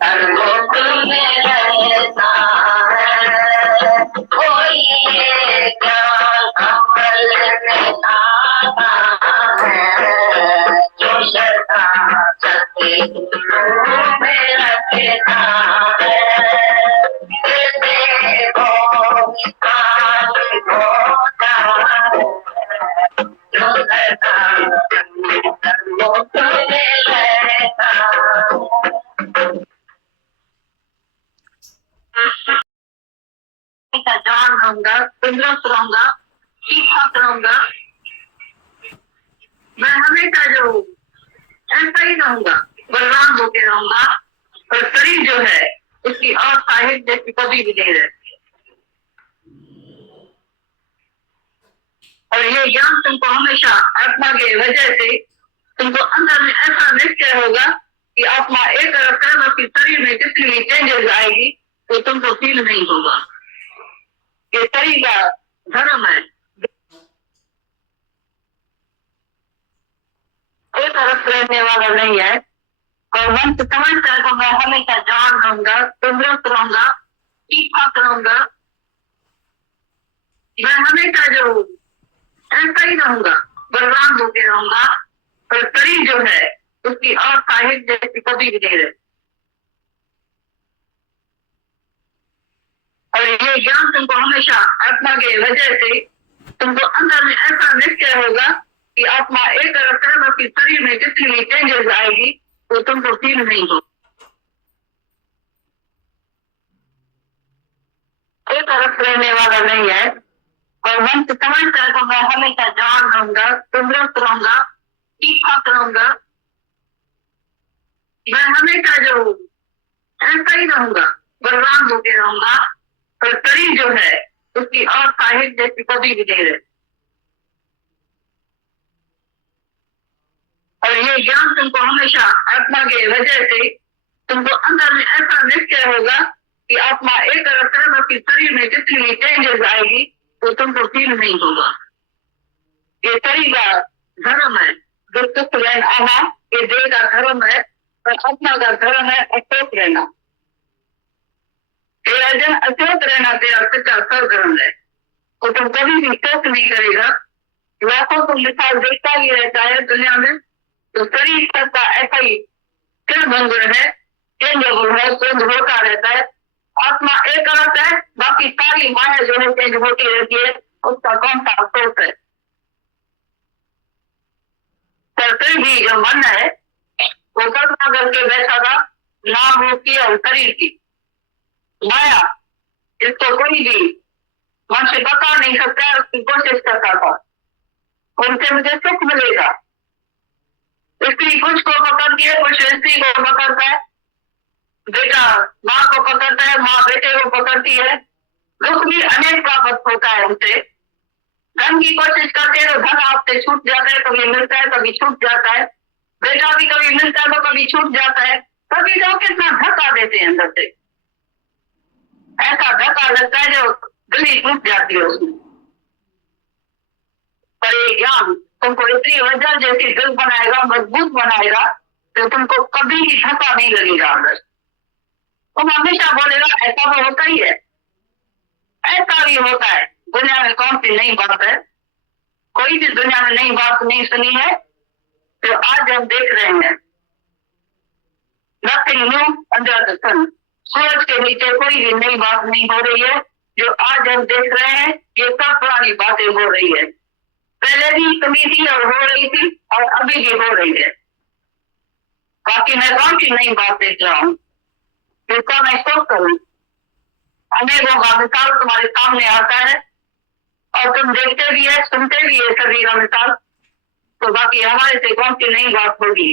सर्वों में रहता है कोई ये ज्ञान अमल में आता है जो सदा सतगुरु में रखता है देखो काल होता है जो सदा सर्वों में रहता है जान रहूंगा, तंदुरुस्त रहूंगा, ठीक ठाक रहूंगा। मैं हमेशा जो हूँ ऐसा ही रहूंगा, बलवान होके रहूंगा। और शरीर जो है उसकी और साहिब जैसी कभी भी नहीं रहती। और ये ज्ञान तुमको हमेशा आत्मा के वजह से तुमको अंदर में ऐसा निश्चय होगा कि आत्मा एक तरफ है, बाकी शरीर में जितनी भी चेंजेस आएगी तो तुमको फील नहीं होगा। ये शरीर का धर्म है, एक तरफ रहने वाला नहीं है। और मन से समझता है तो मैं हमेशा जान रहूंगा, तंदुरुस्त रहूंगा, ठीक ठाक रहूंगा। मैं हमेशा जो हूँ ऐसा ही रहूंगा, बलवान होके रहूंगा। और शरीर जो है उसकी और साहिब जैसी कभी भी नहीं रहती। और ये ज्ञान तुमको हमेशा आत्मा के वजह से तुमको अंदर में ऐसा निश्चय होगा कि आत्मा एक तरफ है, बाकी शरीर में जितनी भी चेंजेस आएगी तो तुमको फील नहीं हो। एक तरफ रहने वाला नहीं है। और मन से समझता है तो मैं हमेशा जान रहूंगा, तंदुरुस्त रहूंगा, ठीक ठाक रहूंगा। मैं हमेशा जो हूँ ऐसा ही रहूंगा, बलवान होके रहूंगा। और शरीर जो है उसकी और साहिब जैसी कभी भी नहीं रहती। और ये ज्ञान तुमको हमेशा आत्मा के वजह से तुमको अंदर में ऐसा निश्चय होगा कि आत्मा एक तरफ है, बाकी शरीर में जितनी भी चेंजेस आएगी तो तुमको फील नहीं होगा। ये शरीर का धर्म है, जो सुख रहना आना, ये देह का धर्म है। और आत्मा का धर्म है अशोक रहना। तेरा जन अशोक रहना तेरा सच्चा धर्म है। तो तुम कभी भी शोक नहीं करेगा। लाखों को मिसाल देखता ही रहता है दुनिया में। तो शरीर का ऐसा ही क्षण भंगुर है, चेंजेबल है, चेंज होता रहता है। आत्मा एक अर्थ है, बाकी सारी माया जो है चेंज होती रहती है। उसका कौन सा अफसोस है। तो फिर भी जो मन है वो कल्पना करके बैठा था नाम रूप की और शरीर की माया, इसको कोई भी मन से पकड़ नहीं सकता। उसकी कोशिश करता था उनसे मुझे सुख मिलेगा। स्त्री कुछ को पकड़ती है, कुछ स्त्री को पकड़ता है। बेटा माँ को पकड़ता है, माँ बेटे को पकड़ती है। दुख भी अनेक प्राप्त होता है उनसे। धन की कोशिश करते हैं तो धन आपसे छूट जाता है, कभी मिलता है कभी छूट जाता है। बेटा भी कभी मिलता है तो कभी छूट जाता है। कभी लोग कितना धक्का देते हैं अंदर से, ऐसा धक्का लगता है जो गली टूट जाती है उसमें। पर ये ज्ञान तुमको इतनी वजन जैसी दिल बनाएगा, मजबूत बनाएगा तो तुमको कभी भी धक्का नहीं लगेगा अंदर। तुम हमेशा बोलेगा ऐसा तो होता ही है, ऐसा भी होता है। दुनिया में कौन सी नई बात है। कोई भी दुनिया में नई बात नहीं सुनी है। तो आज हम देख रहे हैं नथिंग न्यू अंडर द सन। सूरज के नीचे कोई भी नई बात नहीं हो रही है। जो आज हम देख रहे हैं ये सब पुरानी बातें हो रही है। पहले भी कमी थी और हो रही थी और अभी भी हो रही है। बाकी मैं कौन सी नई बात देख रहा हूँ, जिसका मैं सोच करूँ। अनेकों का मिसाल तुम्हारे सामने आता है और तुम देखते भी है, सुनते भी है सभी का मिसाल। तो बाकी हमारे से कौन सी नई बात होगी।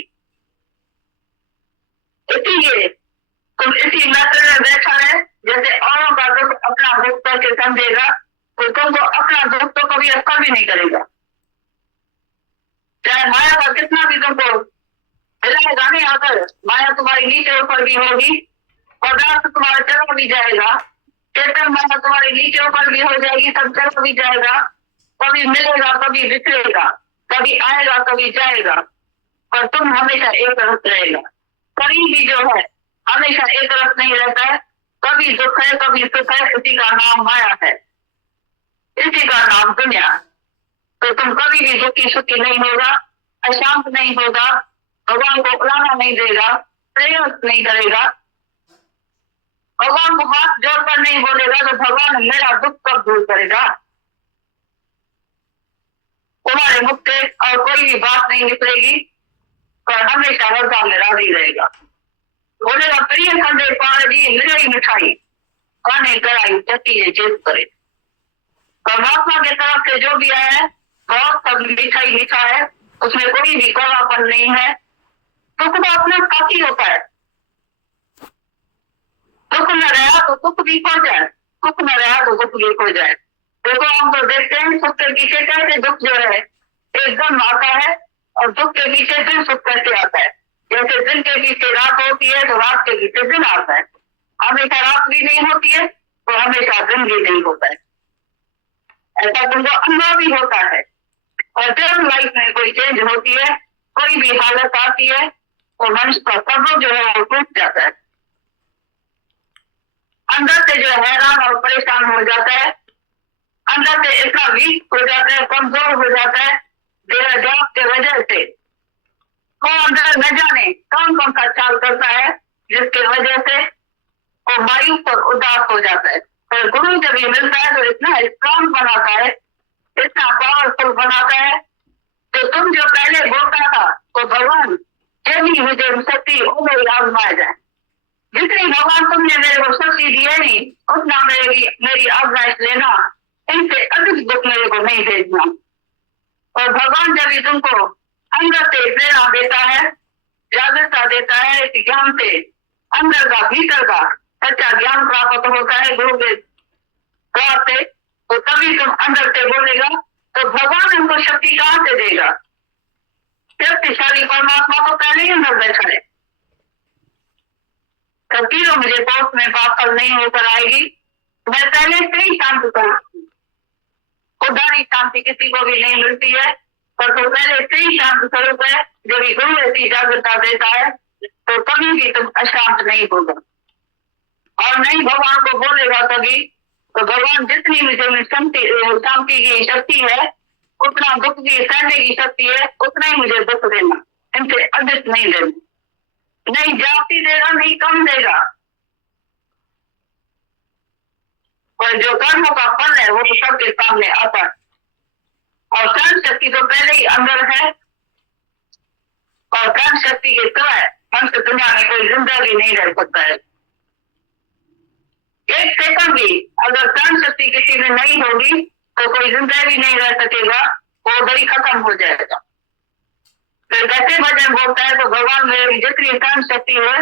इसीलिए तुम इसी मैटर में बैठा है। जैसे औरों का दुख अपना दुख करके समझेगा तो तुमको अपना दुख तो कभी असर भी नहीं करेगा। चाहे माया का कितना भी तुमको हिलाएगा नहीं आकर, माया तुम्हारी नीचे ऊपर भी होगी, पदार्थ तुम्हारा चला भी जाएगा, चेतन माया तुम्हारी नीचे ऊपर भी हो जाएगी, सब चला भी जाएगा। कभी मिलेगा कभी बिछड़ेगा, कभी आएगा कभी जाएगा, पर तुम हमेशा एक रह रहेगा। शरीर भी जो है हमेशा एक तरफ नहीं रहता है, कभी दुख है कभी सुख है, इसी का नाम माया है, इसी का नाम दुनिया। तो तुम कभी भी दुखी सुखी नहीं होगा, अशांत नहीं होगा, भगवान को बुलाना नहीं देगा, प्रयास नहीं करेगा, भगवान को हाथ जोड़कर नहीं बोलेगा तो भगवान मेरा दुख कब दूर करेगा। तुम्हारे मुख से और कोई भी बात नहीं निकलेगी, पर हमेशा हृदय में राजी रहेगा। बोलेगा प्रिय खंडे पार जी मिठाई मिठाई, खाने कराई चटी चेत करे। परमात्मा की तरफ से जो भी आया है बहुत सब मिठाई मीठा है, उसमें कोई भी कड़वापन नहीं है। दुख तो अपना साथी होता है, दुख न रहा तो दुख भी खो जाए, दुख न रहा तो दुख भी खो जाए। देखो हम तो देखते हैं सुख के पीछे कैसे दुख जो है एकदम आता है, और दुख के पीछे फिर सुख कैसे आता है। जैसे दिन के पीछे रात होती है तो रात के पीछे दिन आता है, हमेशा रात भी नहीं होती है तो हमेशा दिन भी नहीं होता है। ऐसा तुमको अनुभव भी होता है। और जब लाइफ में कोई चेंज होती है, कोई भी हालत आती है, तो मनुष्य का सब जो है वो टूट जाता है, अंदर से जो हैरान और परेशान हो जाता है, अंदर से इतना वीक हो जाता है, कमजोर हो जाता है जॉब के वजह से। वो अंदर न जाने कौन कौन सा चाल करता है, जिसके वजह से वो मायूस पर उदास हो जाता है। तो गुरु जब ये मिलता है तो इतना स्ट्रॉन्ग बनाता है, इतना पावरफुल बनाता है। तो तुम जो पहले बोलता था तो भगवान यदि मुझे शक्ति हो गई आजमाया जाए, जितनी भगवान तुमने मेरे को शक्ति दी है नहीं उतना मेरी आजमाइश लेना, इनसे अधिक दुख मेरे को नहीं भेजना। और भगवान जब भी तुमको अंदर से प्रेरणा देता है, जागृतता देता है, ज्ञान से अंदर का भीतर का सच्चा ज्ञान प्राप्त होता है गुरु के द्वार से, तो तभी तुम अंदर से बोलेगा तो भगवान हमको शक्ति कहाँ से देगा। शक्तिशाली परमात्मा को पहले ही अंदर बैठा है, तब मुझे पोस्ट में पापल नहीं होकर आएगी, मैं पहले से ही शांत करूँ। उदारी शांति किसी को भी नहीं मिलती है, पर तो पहले से ही शांत स्वरूप है। जब भी गुरु ऐसी जागृतता देता है तो कभी भी तुम अशांत नहीं होगा, और नहीं भगवान को बोलेगा कभी तो भगवान जितनी मुझे शांति की शक्ति है, उतना दुख की सहने की शक्ति है, उतना ही मुझे दुख देना, इनसे अधिक नहीं देना, नहीं जाति देगा नहीं कम देगा। और जो कर्मों का फल है वो तो सबके सामने आता है, और कर्म शक्ति तो पहले ही अंदर है, और कर्म शक्ति के सिवाय मनुष्य दुनिया में कोई जिंदगी नहीं रह सकता है। एक सेकंड भी अगर कर्म शक्ति किसी में नहीं होगी तो कोई जिंदगी नहीं रह सकेगा, वो उधर खत्म हो जाएगा। फिर कैसे भजन बोलता है तो भगवान मेरी जितनी कर्म शक्ति है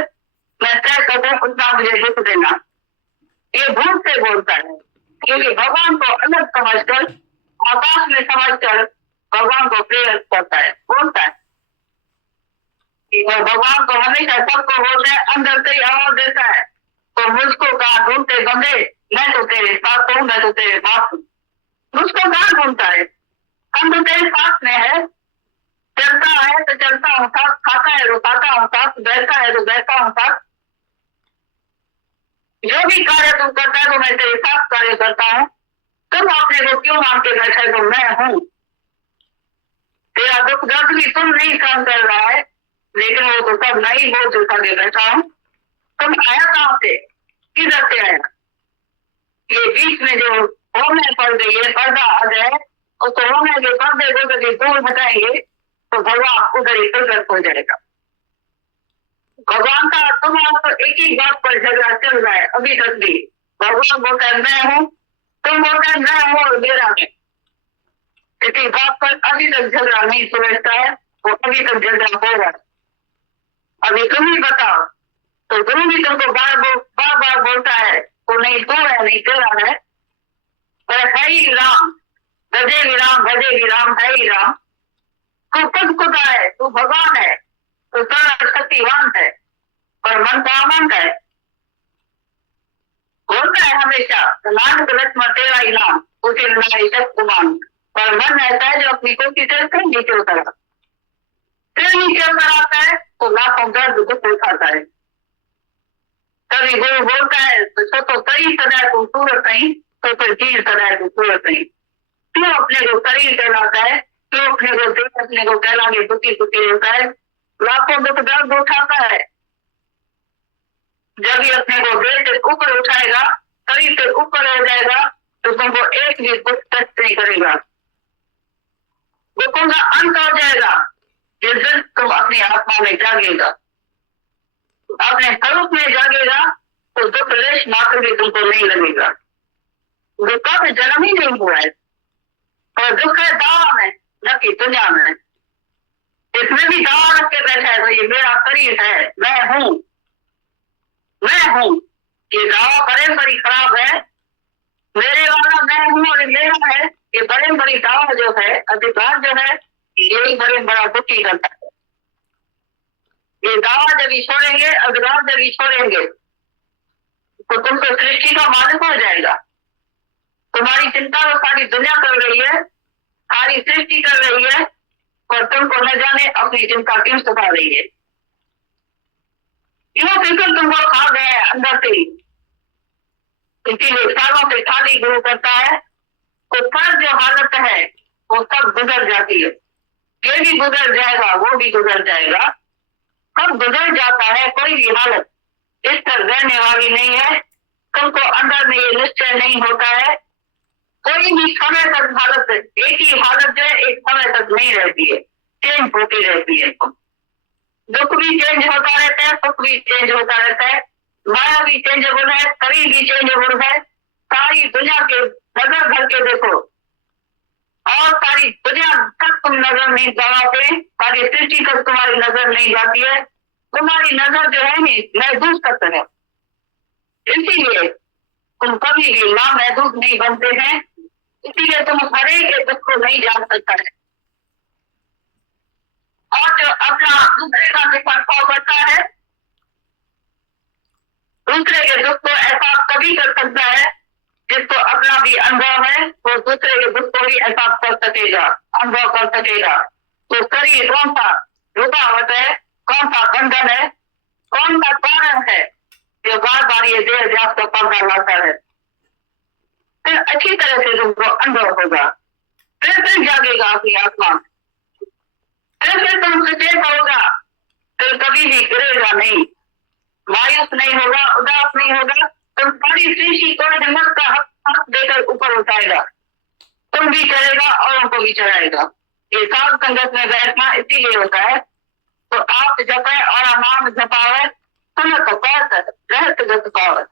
मैं तय करूं उतना मुझे दुख देना, ये भूल से बोलता है। क्योंकि भगवान को अलग समझकर, आकाश में समझकर भगवान को प्रेरित करता है, बोलता है। और भगवान को हमेशा सबको बोलता है, अंदर से ही आवाज देता है, तो मुझको कहा ढूंढते बंदे, मैं तो तेरे साथ हूँ, मैं तो तेरे पास हूँ। मुझको कहाँ ढूंढता है, हम तो तेरे साथ में है, चलता है तो चलता हूँ साथ, खाता है तो खाता हूँ साथ, बैठता है तो बैठता हूँ साथ, जो भी कार्य तुम करता है तो मैं तेरे साथ कार्य करता हूँ। तुम अपने को क्यों मान के बैठे तो मैं हूँ, तेरा दुख दर्द भी तुम नहीं काम कर रहा है, लेकिन वो तो सब नहीं बोल जो करके बैठा हूँ। तुम आया कहाँ से, किधर से आया, ये बीच में जो होने पड़ गई है पर्दा आ जाए, उसको होने के पर्दे को कभी दूर हटाएंगे तो भगवान उधर ही प्रकट हो जाएगा। भगवान का तुम्हारा तो एक ही बात पर झगड़ा चल रहा है अभी तक भी। भगवान बोलता है मैं हूँ, तुम बोलता है मैं हूँ और मेरा है, इसी बात पर अभी तक झगड़ा नहीं समझता है, वो अभी तक झगड़ा होगा। अभी तुम ही बताओ, तो गुरु भी तुमको बार बार बोलता है तो नहीं तू है नहीं तेरा है, पर है ही राम, भजेगी राम भजेगी राम, है ही राम। तू खुद खुदा है, तू भगवान है, तो सारा शक्तिवान है, पर मन का अमंत है। बोलता है हमेशा नानक रत्न तेरा ही नाम, उसे नारी शक्तिमान, पर मन ऐसा है जो अपनी कोशिश से नीचे उतर आता है तो लाखों दर्द दुख उठाता है। तभी गुरु बोलता है तो कई सदा को सूरत नहीं तो फिर चीज सदा को सूरत नहीं। क्यों अपने को शरीर कहलाता है, क्यों अपने को देह अपने को कहला के दुखी दुखी होता है, लाखों दुख दर्द उठाता है। जब ही अपने को देह से ऊपर उठाएगा, शरीर से ऊपर हो जाएगा, तो तुमको एक भी दुख कष्ट नहीं करेगा। दुखों का अंत हो जाएगा जिस दिन तुम अपनी आत्मा में जागेगा, अपने स्वरूप में जागेगा, तो दुख लेश मात्र भी तुमको नहीं लगेगा। दुख का तो जन्म ही नहीं हुआ है, और दुख है दावा में न कि दुनिया में। इसमें भी दावा रख के बैठा है, तो ये मेरा शरीर है, मैं हूं। ये दावा बड़े बड़ी खराब है। मेरे वाला मैं हूं और मेरा है, ये बड़े बड़ी दावा जो है, अधिकार जो है, यही बड़े बड़ा दुखी करता है। ये दावा जब ही छोड़ेंगे, अधिकार जब ही छोड़ेंगे, तो तुमको सृष्टि का मालिक हो जाएगा। तुम्हारी चिंता तो सारी दुनिया कर रही है, सारी सृष्टि कर रही है, और तुमको न जाने अपनी चिंता क्यों सता रही है। क्यों फिक्र तुमको खा गया है अंदर से ही। इसीलिए सालों से खाली गुरु करता है, तो पर जो हालत है वो सब गुजर जाती है। ये भी गुजर जाएगा, वो भी गुजर जाएगा। कब गुजर जाता है कोई भी हालत इस तरह रहने वाली नहीं है। तुमको अंदर में ये निश्चय नहीं होता है, कोई भी समय तक हालत, एक ही हालत जो है एक समय तक नहीं रहती है, चेंज होती रहती है। दुख भी चेंज होता रहता है, सुख भी चेंज होता रहता है, माया भी चेंजेबल है, शरीर भी चेंजेबल है। सारी दुनिया के नजर भर के देखो, और सारी दुनिया तक तुम नजर नहीं दबाते, सारी सृष्टि तक तुम्हारी नजर नहीं जाती है। तुम्हारी नजर जो है नहीं महसूस करते है, इसीलिए तुम कभी भी ना महसूस नहीं बनते हैं। इसीलिए तुम हरे के दुख को नहीं जान सकता है। और जो अपना दूसरे का विपक्षाव करता है, दूसरे के दुख को ऐसा कभी कर सकता है जिसको अपना भी अनुभव है, वो दूसरे के दुख को भी एहसास कर सकेगा, अनुभव कर सकेगा। तो शरीर कौन सा रुकावट है, कौन सा बंधन है, कौन सा कारण है जो बार बार ये देह व्यास का पर्दा लाता है। फिर अच्छी तरह से तुमको अनुभव होगा, फिर जागेगा अपनी आत्मा, फिर तुम सचेत होगा, फिर कभी भी गिरेगा नहीं, मायूस नहीं होगा, उदास नहीं होगा। तुम सारी सृष्टि को हिम्मत का हक देकर ऊपर उठाएगा, तुम भी चढ़ेगा और उनको भी चढ़ाएगा। ये साध संगत में बैठना इसीलिए होता है। तो आप जपे और नाम जपावे, सुनत पात रहत गत पावे।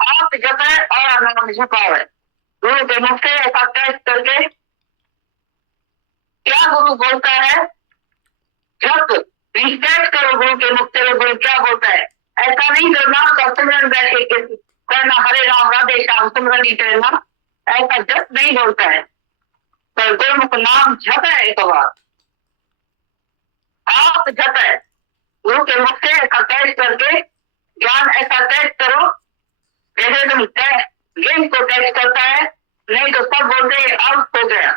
आप जपे और नाम जपावे, गुरु के मुख से ऐसा टेस्ट करके क्या गुरु बोलता है, जब रिस्पेक्ट करो गुरु के मुख से, गुरु क्या बोलता है। ऐसा नहीं करना का सिमरन बैठे करना, हरे राम राधे श्याम सिमरन ही करना, ऐसा जप नहीं बोलता है। पर गुरुमुख नाम जप है एक बार, आप जप है गुरु के मुख से ऐसा टेस्ट करके ज्ञान ऐसा टेस्ट करो जैसे तुम गेम को टेस्ट करता है। नहीं तो सब बोलते हैं आउट हो गया।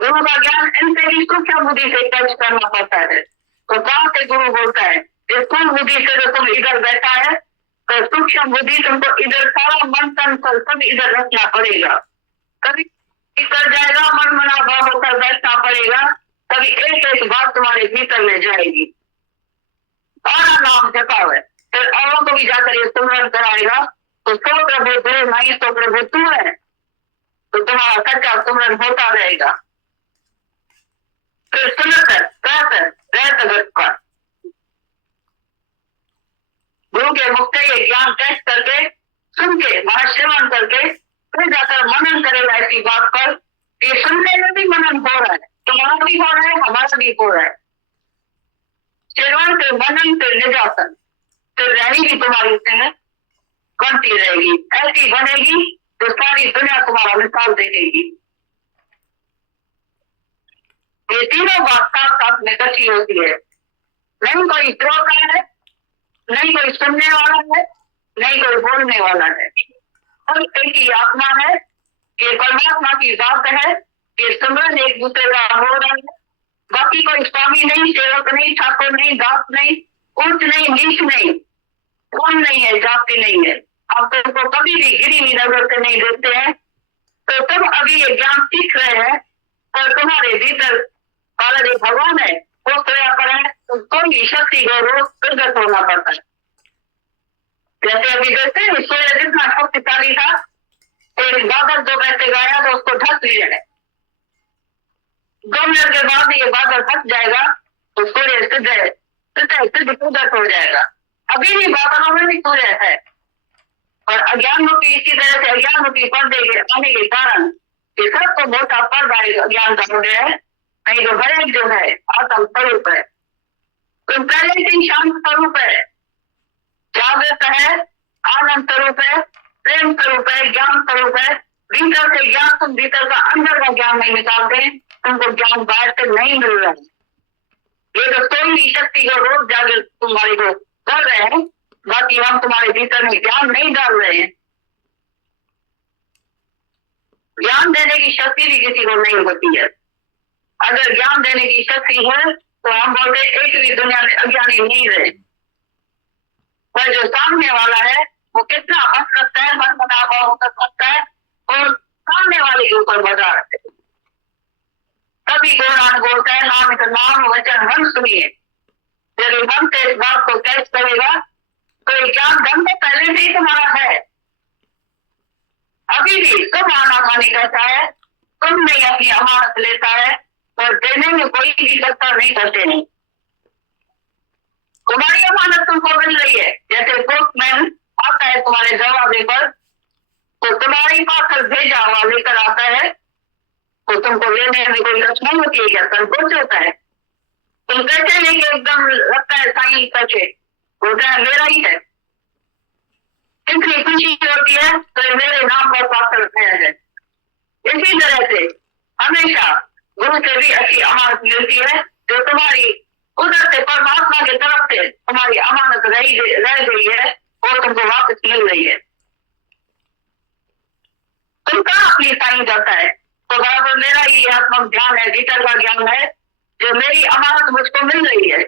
गुरु का ज्ञान इनसे भी सूक्ष्म बुद्धि से टेस्ट करना पड़ता है। तो कहाँ से गुरु बोलता है, स्थूल बुद्धि से तो तुम इधर बैठा है, तो सूक्ष्म बुद्धि तुमको इधर सारा मन तन सब इधर रखना पड़ेगा। कभी कर जाएगा, मन मना भाव होकर बैठना पड़ेगा, कभी एक एक बात तुम्हारे भीतर में जाएगी। और नाम जपावे, फिर औरों को भी जाकर ये सुमरन कराएगा। तो सो प्रभु दे नहीं तो प्रभु तू है, तो तुम्हारा सच्चा सुमरन होता रहेगा। फिर सुनकर रहत गत पर गुरु के मुख से ये ज्ञान टेस्ट करके, सुन के महाश्रवण करके, फिर जाकर मनन करेगा ऐसी बात पर। ये सुनने में भी मनन हो रहा है, तुम्हारा भी हो रहा है, हमारा भी हो रहा है। श्रवण से मनन से निजासन, फिर रहेगी तुम्हारी से बनती रहेगी, ऐसी बनेगी तो सारी दुनिया तुम्हारा मिसाल देखेगी। ये तीनों बात साथ साथ में इकट्ठी होती है। नहीं कोई श्रोता है, नहीं कोई सुनने वाला है, नहीं कोई बोलने वाला है, और एक ही आत्मा है। ये परमात्मा की बात है, ये सिमरन एक दूसरे का हो रहा है। बाकी कोई स्वामी नहीं, सेवक नहीं, ठाकुर नहीं, दास नहीं, उच्च नहीं, नीच नहीं, कौन नहीं है, जाति नहीं है। आप तुमको कभी भी गिरी हुई नजर से नहीं देखते हैं। तो तुम अभी ये ज्ञान सीख रहे हैं और तुम्हारे भीतर वाला जो भगवान है वो प्रया करें तो कोई शक्ति को रोज प्रगट होना पड़ता है। जैसे अभी देखते हैं सूर्य जितना शक्तिशाली था, एक बादल जो बहते गया तो उसको ढक लिया है। 2 मिनट के बाद ये बादल हट जाएगा तो सूर्य सिद्ध प्रगट हो जाएगा। अभी भी बादलों में भी सूर्य है और अज्ञान रूपी इसी तरह से अज्ञान रूपी पर्दे के आने के कारण ये सब तो मोटा पर्दा अज्ञान का हो गया है। नहीं तो भय जो है आत्म स्वरूप है, तो पहले दिन शांत स्वरूप है, जागृत है, आनंद स्वरूप है, प्रेम स्वरूप है, ज्ञान स्वरूप है। भीतर से ज्ञान, तुम भीतर का अंदर का ज्ञान नहीं निकालते, तुमको ज्ञान बाहर से नहीं मिल रहा है। ये तो कोई शक्ति को रोज जागृत तुम्हारी को कर रहे हैं, बाकी हम तुम्हारे भीतर में ज्ञान नहीं डाल रहे हैं। ज्ञान देने की शक्ति भी किसी को नहीं होती है। अगर ज्ञान देने की शक्ति है तो हम बोलते एक भी दुनिया में अज्ञानी नहीं रहे। पर जो सामने वाला है वो कितना हंस सकता है, मन बनावा हो सकता है और सामने वाले के ऊपर मजा आते है। तभी गौरान बोलता है नाम नाम वचन मन सुनिए। यदि मन से इस बात को कैच करेगा तो ज्ञान धन से पहले से ही तुम्हारा है। अभी भी तुम आनाकानी करता है, तुम नहीं अपनी अमानत लेता है और देने में कोई भी करता नहीं करते नहीं। तुम्हारी अमानत तुमको मिल रही है। जैसे पोस्टमैन आता है तुम्हारे दरवाजे पर तो तुम्हारी पार्सल भेजा हुआ लेकर आता है तो तुमको लेने में कोई रच नहीं होती है, क्या संकोच होता है? तुम कहते नहीं कि एकदम लगता है साईं सच है, बोलता है मेरा ही है। इतनी खुशी होती है तो मेरे नाम पर पार्सल आया है। इसी तरह से हमेशा गुरु से भी अच्छी अमानत मिलती है। जो तुम्हारी उधर से परमात्मा की तरफ से तुम्हारी अमानत रह गई है वो तुमको वापस मिल रही है। तुम कहाँ अपनी साईं करता है तो बराबर मेरा ही आत्मक ज्ञान है, भीतर का ज्ञान है जो मेरी अमानत मुझको मिल रही है।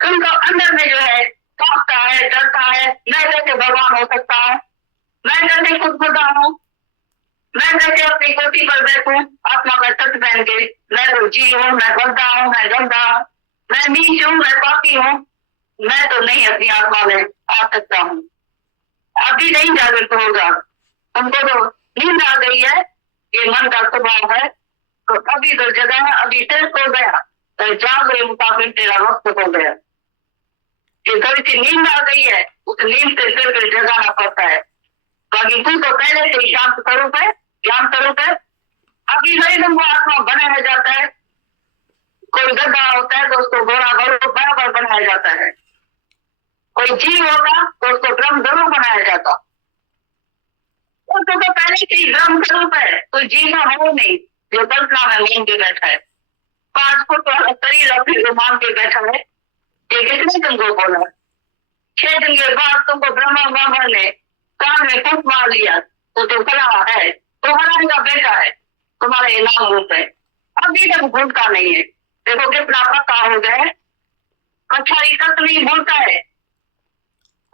तुमको अंदर में जो है कांपता है, डरता है, मैं कैसे भगवान हो सकता है, मैं कैसे खुद खुदा हूँ, मैं कैसे अपनी कोठी पर बैठूं आत्मा का सच पहन के, मैं तो जी हूँ, मैं गंदा हूँ, मैं गंदा, मैं नीच हूँ, मैं पापी हूँ, मैं तो नहीं अपनी आत्मा में आ सकता हूँ। अभी नहीं जागृत होगा, तुमको तो नींद आ गई है, ये मन का स्वभाव है। तो अभी तो जगह है, अभी टेस्ट हो गया तो जाग गए मुताबिक तेरा वक्त हो गया। ये थोड़ी सी नींद आ गई है, उस नींद से फिर जगाना पड़ता है। बाकी तू तो पहले से ही शांत स्वरूप है, ज्ञान स्वरूप है। अभी नहीं तुमको आत्मा बनाया जाता है। कोई गड्ढा होता है तो उसको घोड़ा बराबर बनाया जाता है। कोई जीव होता तो उसको ब्रह्म जरूर बनाया जाता। तो पहले से ही ब्रह्म स्वरूप है, कोई जीव है नहीं जो कल्पना में मान के बैठा है। 5 फुट वाला शरीर अपने को मान के बैठा है। ये किसने तुमको बोला? 6 दिन के बाद तुमको ब्रह्मा ब्राह्मण ने कान में फूट मार लिया तो तुम फला है, तो फलाने का बेटा है, तुम्हारा इनाम रूप है। अभी तक भूलता नहीं है। देखो कितना पक्का हो गया। कछाई तक नहीं भूलता है।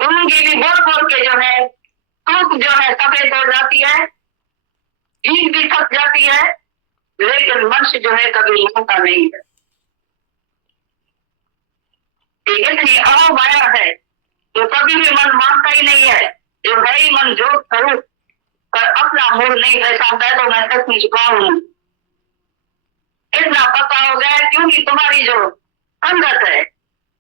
उनकी भी बोल बोल के जो है टूक जो है सफेद हो जाती है, ईद भी थक जाती है, लेकिन मनुष्य जो है कभी भूलता नहीं है। इतनी अहो माया है जो कभी भी मन मानता ही नहीं है। जो है ही मन जो स्वरूप पर अपना मूल नहीं पहचानता है तो मैं सच में चुका हूँ। इतना पता हो गया क्योंकि तुम्हारी जो संगत है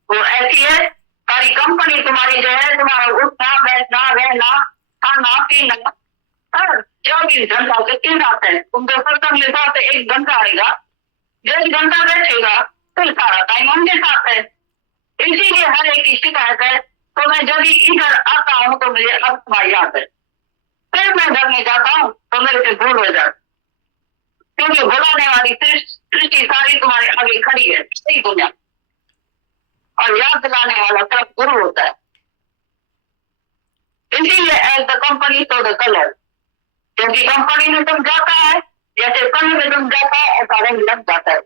वो ऐसी है। सारी कंपनी तुम्हारी जो है, तुम्हारा उठना बैठना रहना खाना पीना हर 24 घंटा से 3 रात है। तुमको सत्संग के साथ 1 घंटा आएगा, 1 घंटा बैठेगा तो सारा टाइम उनके साथ है। इसीलिए हर एक की शिकायत है। तो मैं जब भी इधर आता हूँ तो मुझे आत्मा याद है, फिर मैं घर में जाता हूँ तो मेरे से भूल हो जाती, क्योंकि भुलाने वाली सृष्टि सारी तुम्हारे आगे खड़ी है, सही दुनिया, और याद दिलाने वाला सब गुरु होता है। इसीलिए एज द कंपनी तो द कलर, क्योंकि कंपनी में तुम जाता है जैसे कल में तुम जाता है ऐसा रंग लग जाता है।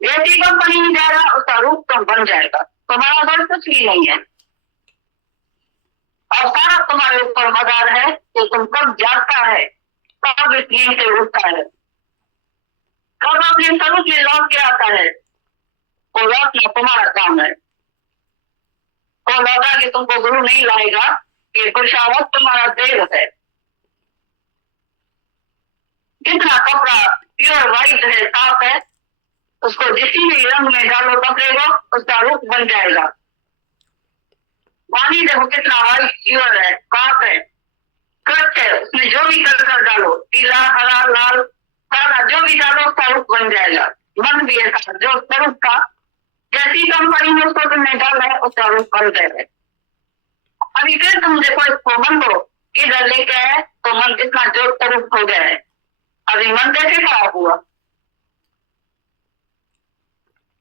जैसी कंपनी में जा रहा उसका रूप तुम बन जाएगा। तुम्हारा घर कुछ भी नहीं है, अब सारा तुम्हारे ऊपर मदार है कि तुम कब जागता है, कब इस नींद से उठता है, कब अपने स्वरूप में लौट के आता है। वो लौटना तुम्हारा काम है। वो लौटा कि तुमको गुरु नहीं लाएगा, ये खुशामद तुम्हारा देव है। जितना कपड़ा प्योर व्हाइट है, साफ है, उसको जिसी भी रंग में डालो कपड़े को, उसका रूप बन जाएगा। पानी देखो कितना व्हाइट प्योर है, साफ है, स्वच्छ है, उसमें जो भी कलर डालो, पीला, हरा, लाल, काला, जो भी डालो उसका रूप बन जाएगा। मन भी ऐसा जो स्वरूप का, जैसी कंपनी में उसको तुमने डाला है उसका रूप बन जाएगा। अभी फिर तुम देखो इसको मन को इधर लेके आए तो मन कितना जोर स्वरूप हो गया है। अभी मन कैसे खराब हुआ?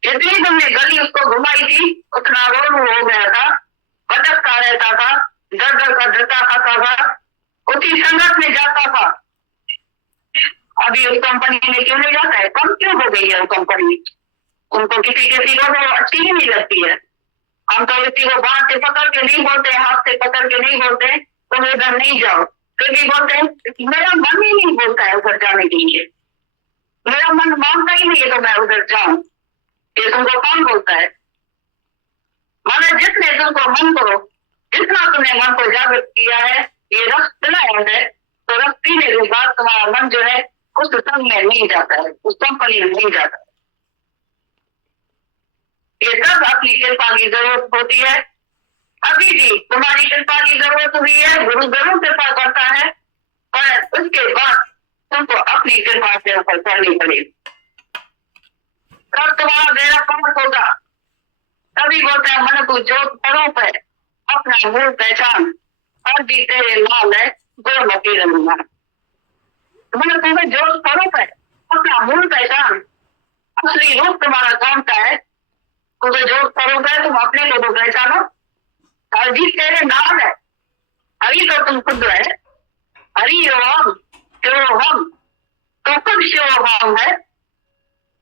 जितनी तुमने गली उसको घुमाई थी उतना रोड हो गया था, भटकता रहता था, डर डर का डरता खाता था, उसी संगत में जाता था। अभी उस कंपनी में क्यों नहीं जाता है? कम क्यों हो गई है वो कंपनी? उनको किसी किसी को तो अच्छी ही नहीं लगती है। हम तो किसी को बांध से पकड़ के नहीं बोलते, हाथ से पकड़ के नहीं बोलते तुम इधर नहीं जाओ, फिर भी बोलते हैं मेरा मन ही नहीं बोलता है उधर जाने के लिए, मेरा मन मानता ही नहीं है तो मैं उधर जाऊं। ये तुमको कौन बोलता है? माना जितने तुमको मन को, जितना तुमने मन को जागृत किया है, ये रस पिलाया है, तो रस पीने के बाद तुम्हारा मन जो है उस संग में नहीं जाता है, उस कंपनी में नहीं जाता है। ये सब अपनी कृपा की जरूरत होती है। अभी भी तुम्हारी कृपा की जरूरत हुई है, गुरु जरूर कृपा करता है, पर उसके बाद तुमको अपनी कृपा से ऊपर चढ़नी पड़ेगी। तब तुम्हारा बेड़ा पार होगा। तभी बोलता है मन को जो स्वरूप है, अपना मूल पहचान, और भी तेरे लाल है दो लकी रंगना। मन तुम्हें जो स्वरूप है, अपना मूल पहचान, असली रूप तुम्हारा कौन सा है, तुम्हें जो स्वरूप है तुम अपने लोगों पहचानो। हरि तेरे नाम है, हरि तो तुम खुद है, हरि ओम शिवोहम, तो खुद शिवोहम है।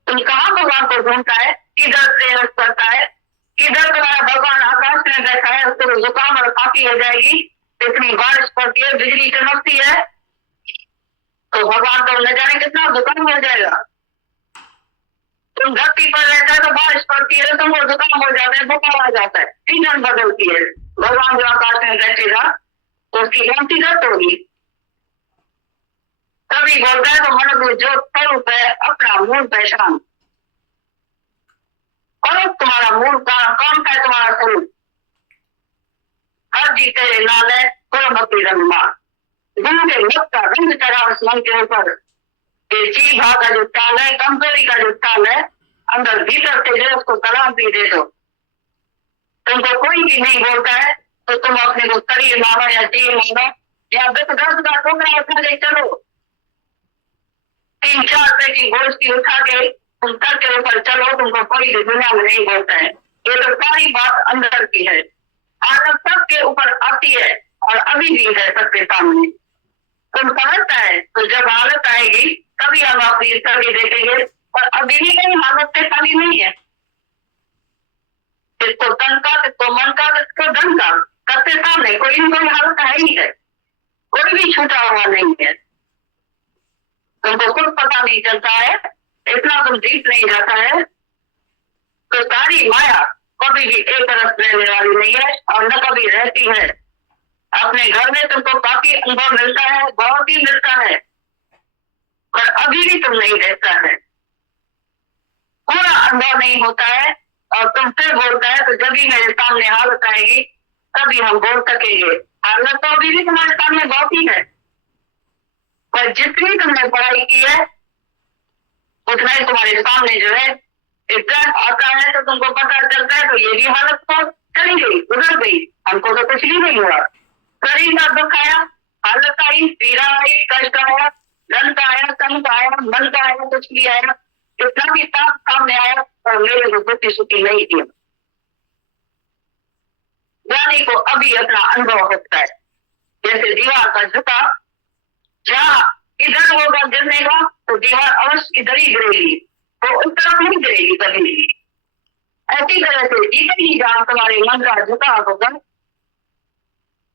तुम कहाँ भगवान को ढूंढता है, किधर प्रयास करता है, किधर तुम्हारा भगवान आकाश में बैठा है, उसको जुकाम और खांसी हो जाएगी, इतनी बारिश पड़ती है, बिजली चमकती है, तो भगवान को न जाने कितना जुकाम हो जाएगा। तुम धरती पर रहता है तो बारिश पड़ती है, तुमको जुकाम हो जाता है, बुखार आ जाता है, सीजन बदलती है। भगवान जो आकाश में बैठेगा तो उसकी कौन सी दर्द होगी? तभी बोलता है तो मन को जो स्वरूप है, अपना मूल पहचान, और तुम्हारा मूल कौन सा है तुम्हारा स्वरूप? हर जी तेरे लाल है भक्ति रंगमा, गुरु के मुख का रंग चढ़ा उस मन के ऊपर। ये चीभा का जो ताल है, कमजोरी का जो ताल है, अंदर भीतर से जो उसको तलाश भी दे दो। तुमको कोई भी नहीं बोलता है तो तुम अपने को शरीर मानो या जीव मानो, या 10 का टोकरा उठा के चलो, 3-4 रुपए की गोश्ती उठा के तुम सर के ऊपर चलो, तुमको कोई भी दुनिया में नहीं बोलता है। ये तो सारी बात अंदर की है, आदत सबके ऊपर आती है और अभी भी है सबके सामने। तुम समझता है तो जब हालत आएगी तभी हम अपनी छवि देखेंगे, और अभी भी कहीं हालत से खाली नहीं है। किसको तन का, किसको मन का, किसको धन का, सबके सामने कोई न कोई हालत है ही है, कोई भी छूटा हुआ नहीं है। तुमको कुछ पता नहीं चलता है, इतना तुम जीत नहीं जाता है, तो सारी माया कभी भी एक तरफ रहने वाली नहीं है और न कभी रहती है। अपने घर में तुमको काफी अनुभव मिलता है, बहुत ही मिलता है, पर अभी भी तुम नहीं रहता है, पूरा अनुभव नहीं होता है। और तुम फिर बोलता है तो जब भी मेरे सामने हालत आएगी तभी हम बोल सकेंगे। हालत तो अभी भी तुम्हारे सामने बहुत ही है, पर जितनी तुमने पढ़ाई की है उतना ही तुम्हारे सामने जो है एग्जाम आता है तो तुमको पता चलता है तो ये भी हालत तो चली गई, गुजर गई, हमको तो कुछ भी नहीं हुआ। शरीर का दुख आया, हालत आई, पीड़ा आई, कष्ट आया, धन का आया, तन का आया, मन का आया, कुछ भी आया, कितना भी सामने आया और मेरे को दुखी सुखी नहीं दिया। ज्ञानी को अभी अपना अनुभव होता है, जैसे दीवार का झुका, जहाँ इधर होगा गिरने का तो दीवार अवश्य इधर ही गिरेगी, तो उस तरफ नहीं गिरेगी कभी नहीं। ऐसी तरह से जितनी ही जहाँ तुम्हारे मन का झुका होगा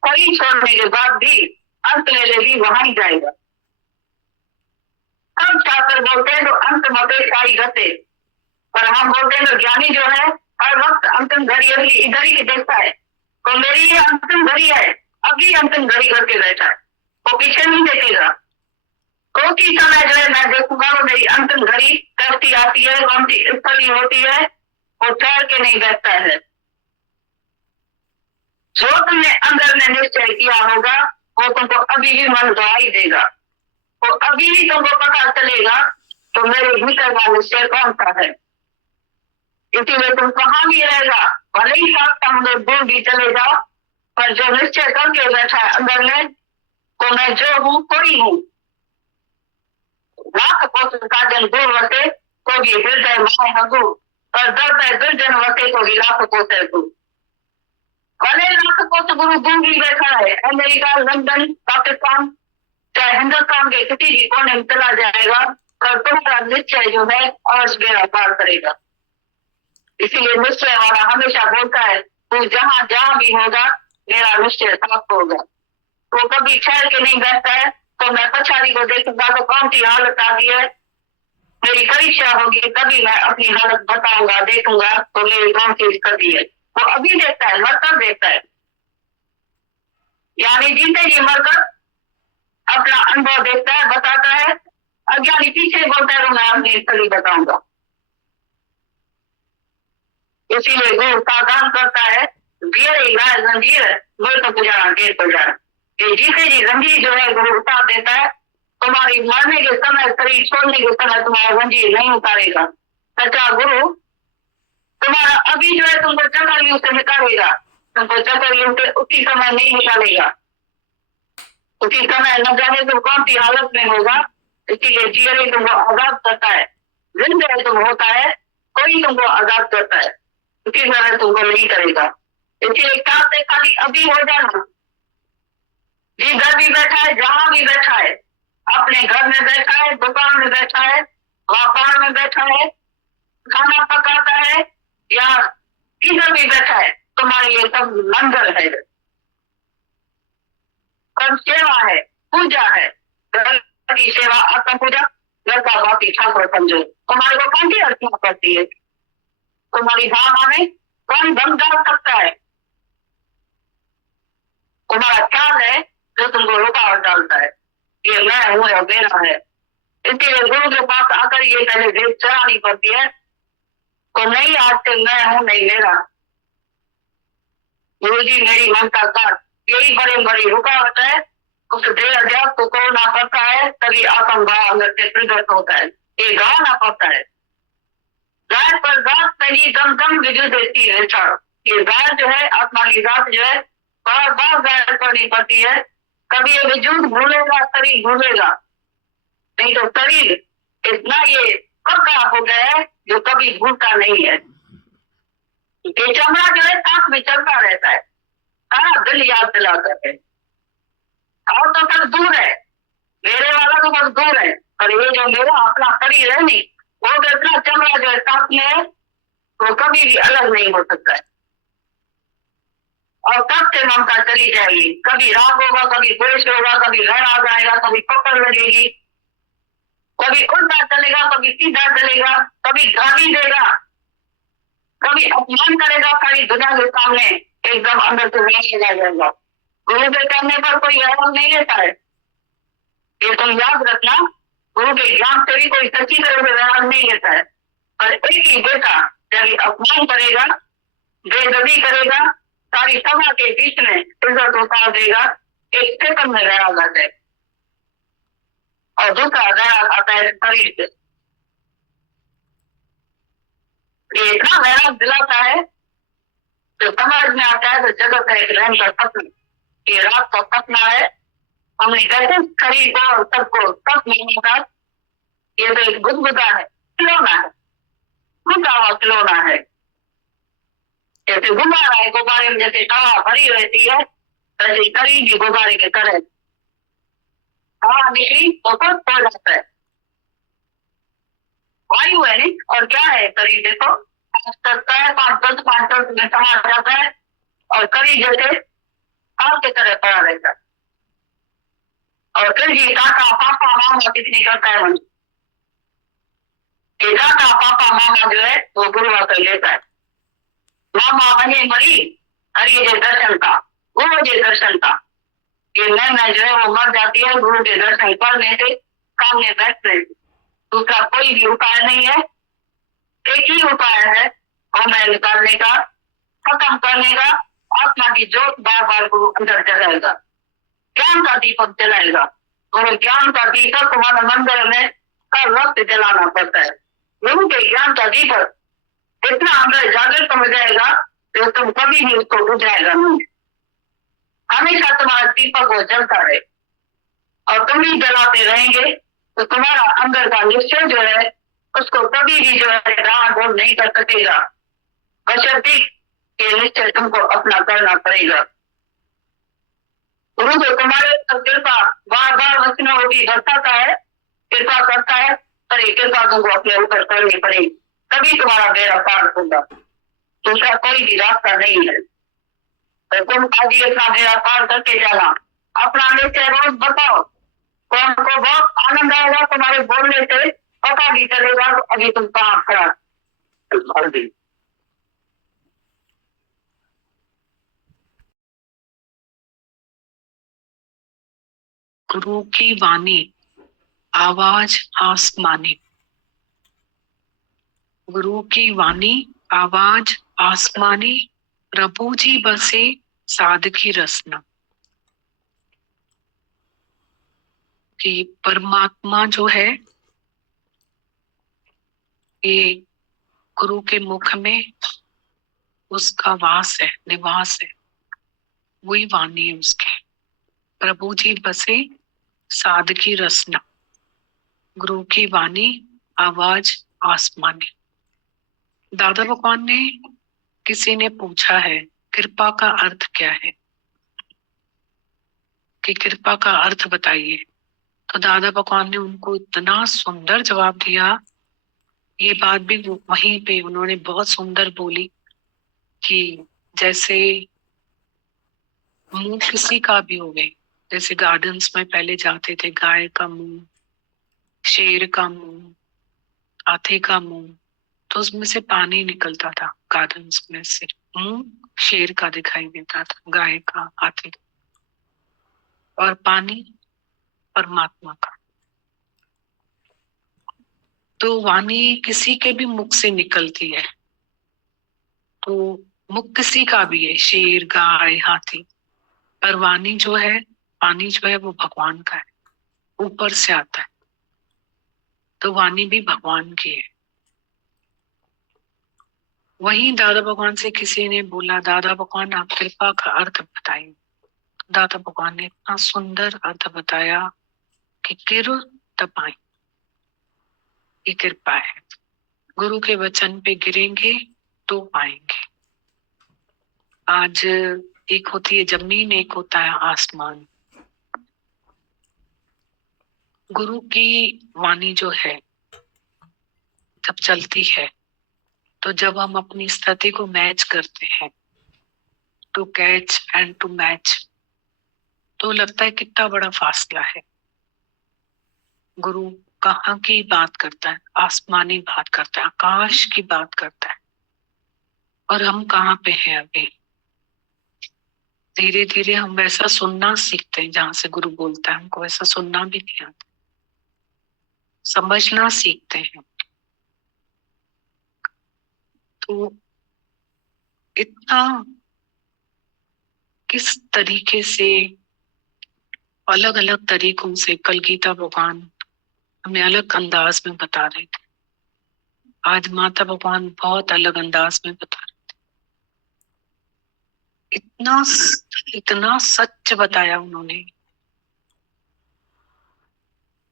शरीर छोड़ने के बाद भी अंत में भी वहां ही जाएगा। हम शास्त्र बोलते हैं तो अंत मते शाही गते, पर हम बोलते हैं तो ज्ञानी जो है हर वक्त अंतिम घड़ी अभी इधर ही देखता है। तो मेरी ये अंतिम घड़ी है, अभी अंतिम घड़ी करके बैठा है, वो पीछे नहीं देखेगा। तो की समय जो है मैं देखूंगा वो मेरी अंतिम घड़ी कैसी आती है, कौन सी स्थली होती है, वो ठहर के नहीं बैठता है। जो तुमने अंदर में निश्चय किया होगा वो तुमको अभी भी मन गवाही देगा, तो अभी भी तुमको पता चलेगा तो मेरे भीतर का निश्चय कौन सा है। इसीलिए तुम कहाँ भी रहेगा, भले ही साथ हम लोग दूर भी चले जाओ, पर जो निश्चय करके बैठा है अंदर में, तो मैं जो हूँ कोई हूँ। लाख कोस साजन दूर वसे तो भी हृदय माए हगू, और दर्द दुर्जन वसे तो भी लाख कोस है तू। भले लाख कोस गुरु दूर भी बैठा है, अमेरिका, लंदन, पाकिस्तान, चाहे हिंदुस्तान के किसी भी कोने में चला जाएगा, पर तुम्हारा निश्चय जो है और बेड़ा पार करेगा। इसीलिए निश्चय वाला हमेशा बोलता है तू जहां जहां भी होगा मेरा निश्चय प्राप्त होगा। तो कभी ठहर के नहीं बैठता है, तो मैं पछाड़ी को देखूंगा तो कौन सी हालत आ गई है, मेरी परीक्षा होगी तभी मैं अपनी हालत बताऊंगा, देखूंगा तो मेरी कौन सी स्थिति है। वो अभी देखता है, मरकर देखता है, यानी जीते जी मरकर अपना अनुभव देखता है, बताता है। अज्ञानी पीछे बोलता है तो मैं अपनी स्थिति बताऊंगा। इसीलिए गुरु सावधान करता है, जंजीर गुरु तो पुजारा ढेर पुजारा। ये जीते जी जंजीर जो है गुरु उतार देता है, तुम्हारी मरने के समय, शरीर छोड़ने के समय तुम्हारा जंजीर नहीं उतारेगा। सच्चा गुरु तुम्हारा अभी जो है तुमको चक्रव्यूह से निकालेगा, तुमको चक्रव्यूह से उसी समय नहीं निकालेगा। उसी समय न जाने तुम कौन सी हालत में होगा। इसीलिए जीवन तुमको आजाद करता है, जिंदगी तुम होता है, कोई तुमको आजाद करता है, उसी समय तुमको नहीं करेगा। इसलिए चाहते खाली अभी हो जाना। जिधर भी बैठा है, जहां भी बैठा है, अपने घर में बैठा है, दुकान में बैठा है, व्यापार में बैठा है, खाना पकाता है, या किधर भी बैठा है, तुम्हारे लिए सब मंदिर है, कर्म सेवा है, पूजा है। घर की सेवा आत्म पूजा, घर का बाकी ठाकुर समझो। तुम्हारे को कौन सी अर्चना करती है, तुम्हारी भावना में कौन दम डाल सकता है। तुम्हारा ख्याल है जो तुमको रुकावट डालता है, ये मैं हूं या मेरा है। इसलिए गुरु के पास आकर ये पहले भेद चढ़ानी पड़ती है, तो नहीं आज से मैं हूं नहीं मेरा। गुरु जी मेरी मनता का यही बड़ी बड़ी रुकावट है। उस देह अध्यास को तोड़ना पड़ता है, तभी आत्म भाव अंदर से प्रगट होता है। ये गाना पड़ता है, गाय पर गात नहीं दम दम विजय देती है। ये गाय जो है, आत्मा की गात जो है, बार बार गाय करनी पड़ती है। कभी ये वजूद भूलेगा, शरीर भूलेगा, नहीं तो शरीर इतना ये पक्का हो गया है जो कभी भूलता नहीं है। ये चमड़ा जो है सांस में चलता रहता है, दिल याद दिलाता है। और तो सब दूर है, मेरे वाला तो बस दूर है, और ये जो मेरा अपना शरीर है नहीं, वो तो इतना चमड़ा जो है सांस में है, वो कभी भी अलग नहीं हो सकता है। और कब से ममता चली जाएगी, कभी राग होगा, कभी द्वेष होगा, कभी घर आ जाएगा, कभी पकड़ लगेगी, कभी उल्टा चलेगा, कभी सीधा चलेगा, कभी गाली देगा, कभी अपमान करेगा, सारी दुनिया के सामने एकदम अंदर से वैराग आ जाएगा। गुरु के कहने पर कोई वैराग नहीं लेता है, ये तुम याद रखना। गुरु के ज्ञान से भी कोई सच्ची तरह से वैराग नहीं लेता है। पर एक ही बेटा जब अपमान करेगा, बेदबी करेगा, सारी सभा के बीच में इज्जत उतार देगा, एक सेकंड में वैराग आता है। और दूसरा वैराग आता है शरीर से। ये इतना वैराग दिलाता है तो समझ में आता है तो जगत है एक रहन का सपना, ये रात का सपना है। हमने कैसे शरीर को और सबको सब मिलने का, ये तो एक गुदगुदा है, खिलौना है, गुदा हुआ खिलौना है। जैसे गुब्बारा है, गुब्बारे में जैसे हवा भरी रहती है, वैसे शरीर भी गुब्बारे के तरह हवा निकली तो सब हो जाता है। वायु है नहीं, और क्या है शरीर, देखो सकता है 5-10 में समा जाता है, और शरीर जैसे पाल की तरह पड़ा रहता है। और फिर भी काका पापा मामा कितनी करता है मन कि काका पापा मामा जो है वो गुरुआ कर लेता है। मामा बने मरी हरि के दर्शन का, गुरु के दर्शन का, कि मैं जो है वो मर जाती है गुरु के दर्शन करने से, सामने बैठने से। दूसरा कोई भी उपाय नहीं है, एक ही उपाय है हमें निकालने का, खत्म करने का। आत्मा की जोत बार बार गुरु अंदर जलाएगा, ज्ञान का दीपक जलाएगा। और ज्ञान का दीपक तुम्हारे मंदिर में हर वक्त जलाना पड़ता है। गुरु के ज्ञान का दीपक इतना अंदर जागृत हो जाएगा तो तुम कभी भी उसको बुझाएगा नहीं। हमेशा तुम्हारा दीपक वो जलता रहे और तुम ही जलाते रहेंगे तो तुम्हारा अंदर का निश्चय जो है उसको कभी भी जो है डामाडोल नहीं कर सकेगा। बशर्ते ये निश्चय तुमको अपना करना पड़ेगा। गुरु जो तुम्हारे कृपा बार बार वचनों की बरसाता है, कृपा करता है, पर ये कृपा तुमको अपने ऊपर करनी पड़ेगी, तभी तुम्हारा बेड़ा पार होगा। दूसरा कोई भी रास्ता नहीं है। तो तुम आज ही अपना बेड़ा पार करके जाना, अपना निश्चय रोज बताओ। कौन को बहुत आनंद आएगा तुम्हारे बोलने से, पता भी चलेगा तो अभी तुम कहाँ खड़ा। गुरु की वाणी आवाज आसमानी। गुरु की वाणी आवाज आसमानी, प्रभु जी बसे सादगी रसना। कि परमात्मा जो है ये गुरु के मुख में उसका वास है, निवास है, वही वाणी है उसके। प्रभु जी बसे सादगी रसना, गुरु की वाणी आवाज आसमानी। दादा भगवान ने, किसी ने पूछा है कृपा का अर्थ क्या है, कि कृपा का अर्थ बताइए। तो दादा भगवान ने उनको इतना सुंदर जवाब दिया। ये बात भी वहीं पे उन्होंने बहुत सुंदर बोली कि जैसे मुंह किसी का भी हो गए, जैसे गार्डन्स में पहले जाते थे, गाय का मुंह, शेर का मुंह, हाथी का मुंह, तो उसमें से पानी निकलता था। गार्डन्स में से मुंह शेर का दिखाई देता था, गाय का, हाथी का, और पानी परमात्मा का। तो वाणी किसी के भी मुख से निकलती है, तो मुख किसी का भी है, शेर, गाय, हाथी, पर वाणी जो है, पानी जो है वो भगवान का है, ऊपर से आता है। तो वाणी भी भगवान की है। वहीं दादा भगवान से किसी ने बोला, दादा भगवान आप कृपा का अर्थ बताइए। दादा भगवान ने इतना सुंदर अर्थ बताया कि किर तपाई, ये कृपा है। गुरु के वचन पे गिरेंगे तो पाएंगे। आज एक होती है जमीन, एक होता है आसमान। गुरु की वाणी जो है जब चलती है, तो जब हम अपनी स्थिति को मैच करते हैं, to catch and to match, तो लगता है कितना बड़ा फासला है। गुरु कहाँ की बात करता है, आसमानी बात करता है, आकाश की बात करता है, और हम कहाँ पे हैं अभी। धीरे धीरे हम वैसा सुनना सीखते हैं, जहां से गुरु बोलता है हमको वैसा सुनना भी नहीं आता, समझना सीखते हैं। तो इतना किस तरीके से, अलग अलग तरीकों से कल गीता भगवान हमें अलग अंदाज में बता रहे थे, आज माता भगवान बहुत अलग अंदाज में बता रहे थे। इतना सच बताया उन्होंने।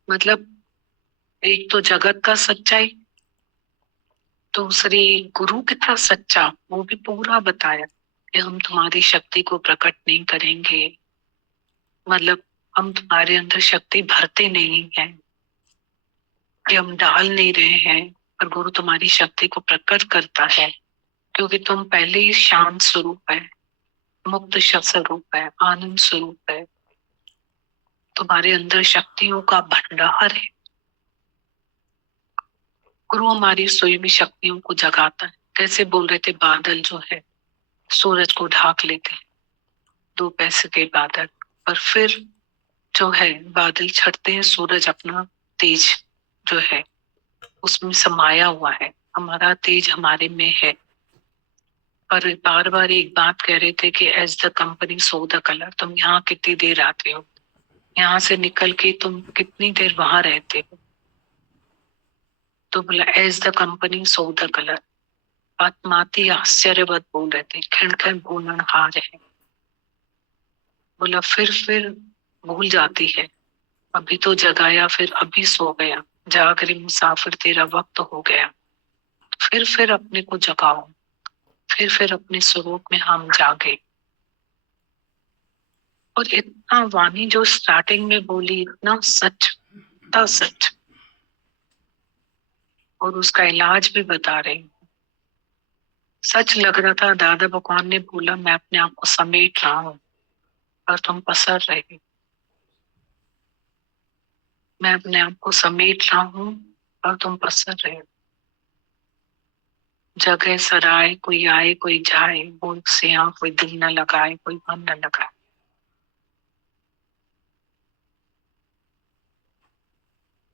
मतलब एक तो जगत का सच्चाई, दूसरी गुरु कितना सच्चा, वो भी पूरा बताया कि हम तुम्हारी शक्ति को प्रकट नहीं करेंगे, मतलब हम तुम्हारे अंदर शक्ति भरते नहीं है, कि हम डाल नहीं रहे हैं, पर गुरु तुम्हारी शक्ति को प्रकट करता है, क्योंकि तुम पहले ही शांत स्वरूप है। मुक्त स्वरूप है, आनंद स्वरूप है, तुम्हारे अंदर शक्तियों का भंडार है। गुरु हमारी सोई हुई शक्तियों को जगाता है। कैसे बोल रहे थे, बादल जो है सूरज को ढाक लेते हैं, 2 पैसे के बादल, पर फिर जो है बादल छटते हैं, सूरज अपना तेज जो है उसमें समाया हुआ है। हमारा तेज हमारे में है। पर बार बार एक बात कह रहे थे कि as the company so the colour. तुम यहाँ कितनी देर आते हो, यहाँ से निकल के तुम कितनी देर वहां रहते हो। तो बोला as the company so the colour. आत्माती आश्चर्यवत बोल रहे थे, खिण खिण भूलन हार है। बोला फिर भूल जाती है, अभी तो जगाया फिर अभी सो गया, जाग रही मुसाफिर तेरा वक्त हो गया। फिर अपने को जगाओ, फिर अपने स्वरूप में हम जागे। और इतना वाणी जो स्टार्टिंग में बोली, इतना सच, और उसका इलाज भी बता रही। सच लग रहा था। दादा भगवान ने बोला मैं अपने आप को समेट रहा हूं और तुम पसर रहे। मैं अपने आप को समेट रहा हूं और तुम पसर रहे हो। जगह सराय, कोई आए कोई जाए, बोल से यहाँ कोई दिल न लगाए, कोई मन न लगाए।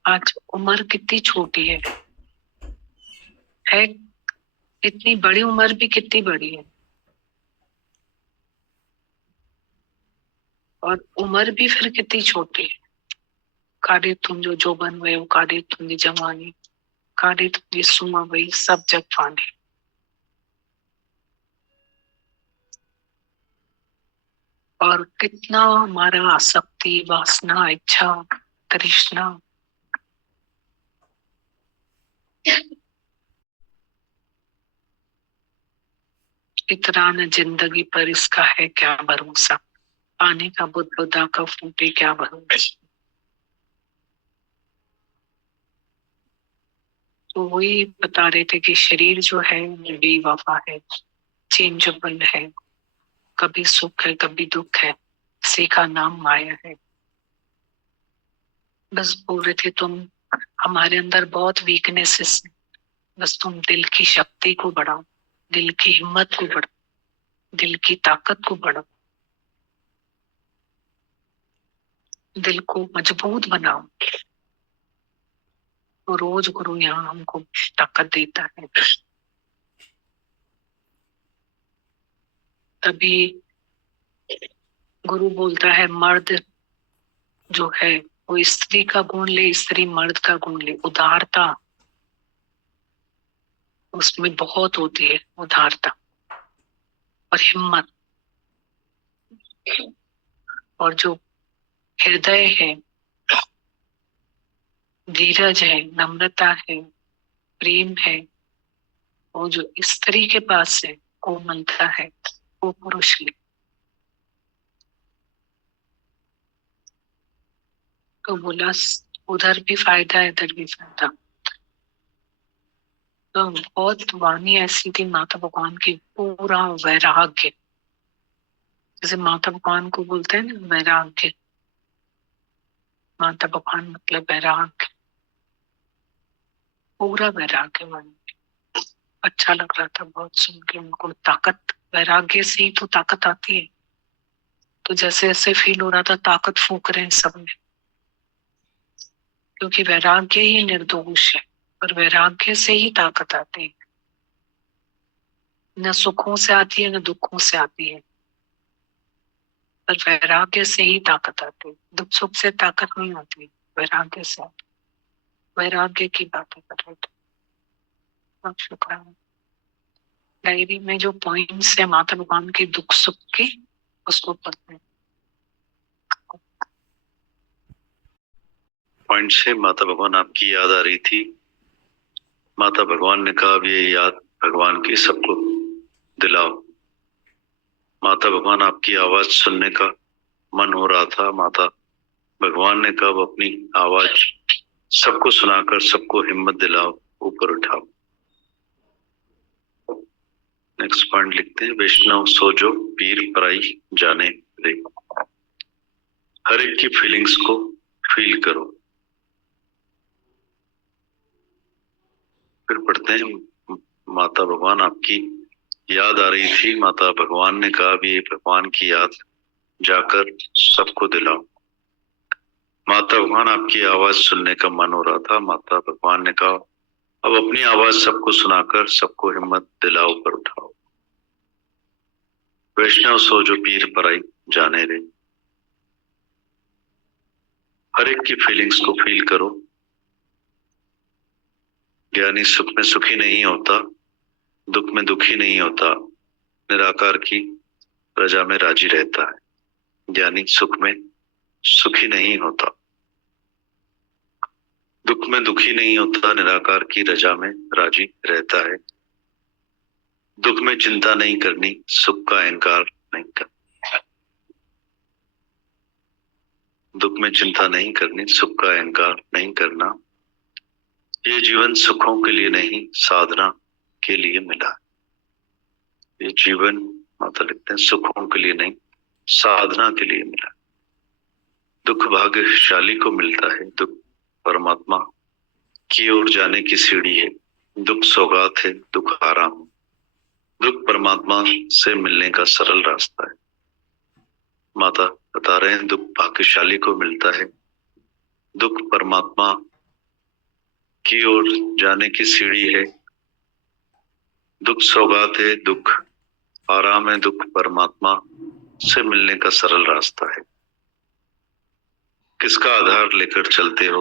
आज उम्र कितनी छोटी है, इतनी बड़ी उम्र भी कितनी बड़ी है, और उम्र भी फिर कितनी छोटी है। काढ़े तुम जो बन हुए हो, काढ़े तुमने जवानी, काढ़े तुमने सुमा वही सब जग फाने। और कितना हमारा आसक्ति, वासना, इच्छा, तृष्णा, इतना न जिंदगी पर इसका है क्या भरोसा। पानी का बुदबुदा का फूटे क्या भरोसा। तो वही बता रहे थे कि शरीर जो है बेवफा है, चेंजेबल है, कभी सुख है कभी दुख है, इसी का नाम माया है। बस बोल रहे थे तुम, हमारे अंदर बहुत वीकनेसेस है, बस तुम दिल की शक्ति को बढ़ाओ, दिल की हिम्मत को बढ़ाओ, दिल की ताकत को बढ़ाओ, दिल को मजबूत बनाओ। तो रोज गुरु यहाँ हमको ताकत देता है। तभी गुरु बोलता है मर्द जो है वो स्त्री का गुण ले, स्त्री मर्द का गुण ले। उदारता उसमें बहुत होती है, उदारता और हिम्मत। और जो हृदय है, धीरज है, नम्रता है, प्रेम है, वो जो स्त्री के पास है, कोमलता है, वो पुरुष ले। तो बोला उधर भी फायदा है, इधर भी फायदा। तो बहुत वाणी ऐसी थी माता भगवान की, पूरा वैराग्य। जैसे माता भगवान को बोलते हैं ना वैराग्य, माता भगवान मतलब वैराग्य, पूरा वैराग्य वाणी। अच्छा लग रहा था बहुत सुन के उनको। ताकत, वैराग्य से ही तो ताकत आती है। तो जैसे ऐसे फील हो रहा था ताकत फूंक रहे हैं सब में, क्योंकि वैराग्य ही निर्दोष है। और वैराग्य से ही ताकत आती है, न सुखों से आती है न दुखों से आती है, पर वैराग्य से ही ताकत आती है। दुख सुख से ताकत नहीं आती, वैराग्य से आती। वैराग्य की बातें कर रहे थे। बहुत शुक्राना। डायरी में जो पॉइंट्स है माता भगवान के दुख सुख के, उसको पढ़ते हैं। पॉइंट से माता भगवान आपकी याद आ रही थी। माता भगवान ने कहा अब ये याद भगवान की सबको दिलाओ। माता भगवान आपकी आवाज सुनने का मन हो रहा था। माता भगवान ने कहा अपनी आवाज सबको सुनाकर सबको हिम्मत दिलाओ, ऊपर उठाओ। नेक्स्ट पॉइंट लिखते हैं, वैष्णव सोजो पीर पराई जाने रे। हर एक की फीलिंग्स को फील करो। फिर पढ़ते हैं, माता भगवान आपकी याद आ रही थी। माता भगवान ने कहा भी भगवान की याद जाकर सबको दिलाओ। माता भगवान आपकी आवाज सुनने का मन हो रहा था। माता भगवान ने कहा अब अपनी आवाज सबको सुनाकर सबको हिम्मत दिलाओ पर उठाओ। वैष्णव सो जो पीर पराई जाने रे। हर एक की फीलिंग्स को फील करो। ज्ञानी सुख में सुखी नहीं होता, दुख में दुखी नहीं होता, निराकार की रजा में राजी रहता है। ज्ञानी सुख में सुखी नहीं होता, दुख में दुखी नहीं होता, निराकार की रजा में राजी रहता है। दुख में चिंता नहीं करनी, सुख का अहंकार नहीं करना। दुख में चिंता नहीं करनी, सुख का अहंकार नहीं करना। ये जीवन सुखों के लिए नहीं, साधना के लिए मिला। ये जीवन माता लिखते हैं सुखों के लिए नहीं, साधना के लिए मिला। दुख भाग्यशाली को मिलता है, दुख परमात्मा की ओर जाने की सीढ़ी है। दुख सौगात है, दुख आराम। दुख परमात्मा से मिलने का सरल रास्ता है। माता बता रहे हैं दुख भाग्यशाली को मिलता है, दुख परमात्मा की ओर जाने की सीढ़ी है। दुख सौगात है, दुख आराम है, दुख परमात्मा से मिलने का सरल रास्ता है। किसका आधार लेकर चलते हो,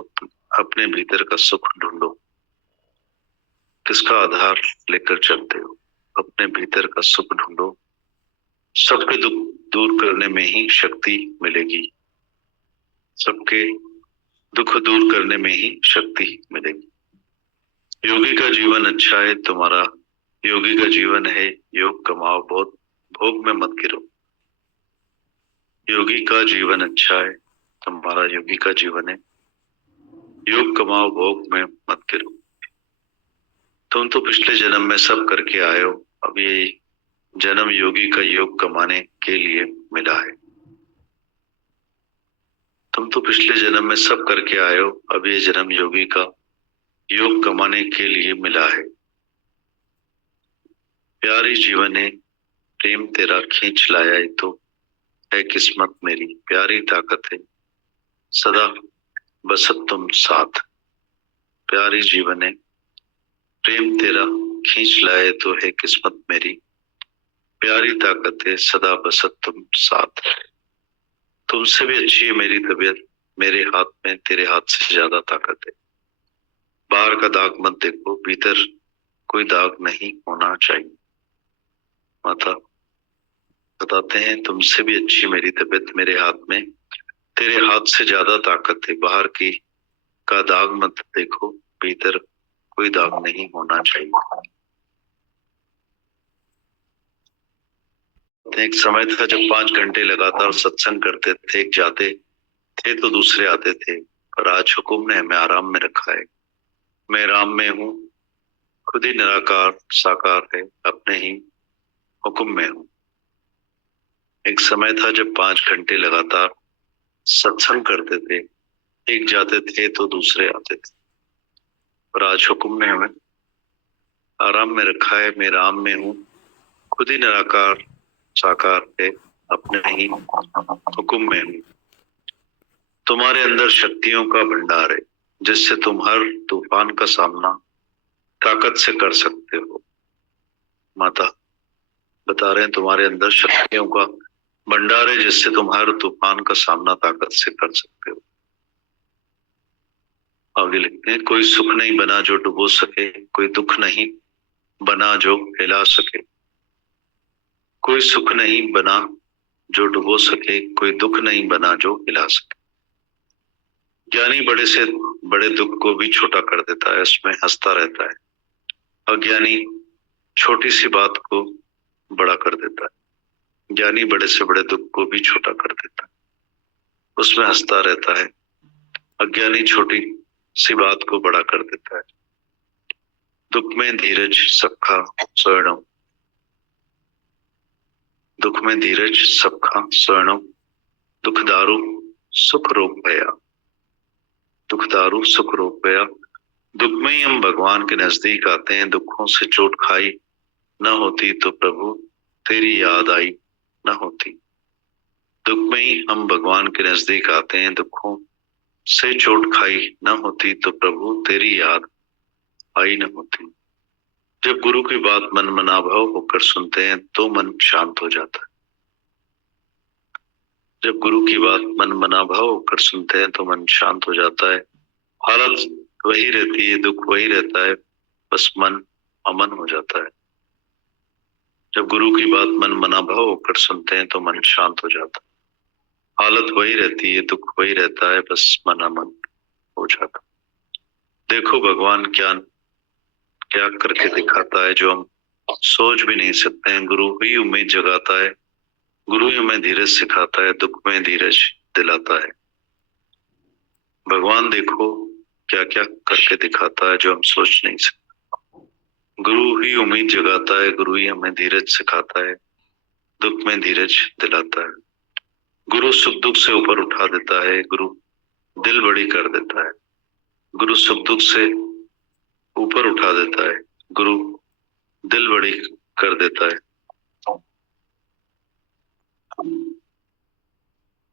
अपने भीतर का सुख ढूंढो। किसका आधार लेकर चलते हो, अपने भीतर का सुख ढूंढो। सबके दुख दूर करने में ही शक्ति मिलेगी। सबके दुख दूर करने में ही शक्ति मिलेगी। योगी का जीवन अच्छा है तुम्हारा, योगी का जीवन है योग कमाओ, बहुत भोग में मत गिरो। योगी का जीवन अच्छा है तुम्हारा, योगी का जीवन है योग कमाओ, भोग में मत गिरो। तुम तो पिछले जन्म में सब करके आए हो, अब ये जन्म योगी का योग कमाने के लिए मिला है। तुम तो पिछले जन्म में सब करके आए हो, अब ये जन्म योगी का योग कमाने के लिए मिला है। प्यारी जीवन है प्रेम तेरा खींच लाया है, तो है किस्मत मेरी प्यारी ताकत है सदा बसत तुम साथ। प्यारी जीवन है प्रेम तेरा खींच लाए, तो है किस्मत मेरी प्यारी ताकत है सदा बसत तुम साथ। तुमसे भी अच्छी है मेरी तबीयत, मेरे हाथ में तेरे हाथ से ज्यादा ताकत है। बाहर का दाग मत देखो, भीतर कोई दाग नहीं होना चाहिए। माता बताते हैं तुमसे भी अच्छी मेरी तबीयत, मेरे हाथ में तेरे हाथ से ज्यादा ताकत है। बाहर की का दाग मत देखो, भीतर कोई दाग नहीं होना चाहिए। एक समय था जब 5 घंटे लगातार सत्संग करते थे, एक जाते थे तो दूसरे आते थे, पर आज हुक्म ने हमें आराम में रखा है। मैं राम में हूँ, खुद ही निराकार साकार है, अपने ही हुक्म में हूँ। एक समय था जब 5 घंटे लगातार सत्संग करते थे, एक जाते थे तो दूसरे आते थे, पर आज हुक्म ने हमें आराम में रखा है। मैं राम में हूँ, खुद ही निराकार साकार है, अपने ही हुक्म में हूँ। तुम्हारे अंदर शक्तियों का भंडार है, जिससे तुम हर तूफान का सामना ताकत से कर सकते हो। माता बता रहे हैं तुम्हारे अंदर शक्तियों का भंडार है, जिससे तुम हर तूफान का सामना ताकत से कर सकते हो। आगे लिखते हैं कोई सुख नहीं बना जो डुबो सके, कोई दुख नहीं बना जो हिला सके। कोई सुख नहीं बना जो डुबो सके, कोई दुख नहीं बना जो हिला सके। ज्ञानी बड़े से बड़े दुख को भी छोटा कर देता है, उसमें हंसता रहता है। अज्ञानी छोटी सी बात को बड़ा कर देता है। ज्ञानी बड़े से बड़े दुख को भी छोटा कर देता है, उसमें हंसता रहता है। अज्ञानी छोटी सी बात को बड़ा कर देता है। दुख में धीरज सखा स्वयं, दुख में धीरज सबका स्वर्णो, दुखदारू सुख रोग भया, दुखदारू सुख रोग भया। दुख में ही हम भगवान के नजदीक आते हैं। दुखों से चोट खाई न होती तो प्रभु तेरी याद आई न होती। दुख में ही हम भगवान के नजदीक आते हैं। दुखों से चोट खाई न होती तो प्रभु तेरी याद आई न होती। जब गुरु की बात मन मनाभाव होकर सुनते हैं तो मन शांत हो जाता है। जब गुरु की बात मन मनाभाव होकर सुनते हैं तो मन शांत हो जाता है। हालत वही रहती है, दुख वही रहता है, बस मन अमन हो जाता है। जब गुरु की बात मन मनाभाव होकर सुनते हैं तो मन शांत हो जाता है। हालत वही रहती है, दुख वही रहता है, बस मन अमन हो जाता है। देखो भगवान क्या करके दिखाता है जो हम सोच भी नहीं सकते हैं। गुरु ही उम्मीद जगाता है, गुरु ही हमें धीरज सिखाता है, दुख में धीरज दिलाता है। भगवान देखो क्या क्या करके दिखाता है जो हम सोच नहीं सकते। गुरु ही उम्मीद जगाता है, गुरु ही हमें धीरज सिखाता है, दुख में धीरज दिलाता है। गुरु सुख दुख से ऊपर उठा देता है, गुरु दिल बड़ी कर देता है। गुरु सुख दुख से ऊपर उठा देता है, गुरु दिल बड़ी कर देता है।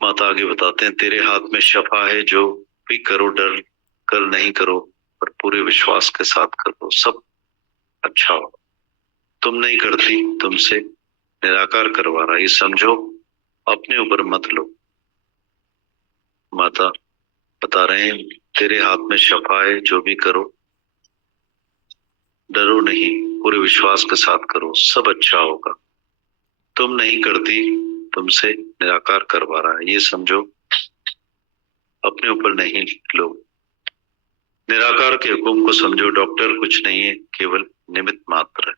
माता आगे बताते हैं, तेरे हाथ में शफा है, जो भी करो डर कर नहीं करो, पर पूरे विश्वास के साथ करो, सब अच्छा हो। तुम नहीं करती, तुमसे निराकार करवा रहा, ये समझो, अपने ऊपर मत लो। माता बता रहे हैं, तेरे हाथ में शफा है, जो भी करो डरो नहीं, पूरे विश्वास के साथ करो, सब अच्छा होगा। तुम नहीं करती, तुमसे निराकार करवा रहा है, ये समझो, अपने ऊपर नहीं लो। निराकार के हुक्म को समझो, डॉक्टर कुछ नहीं है, केवल निमित्त मात्र है।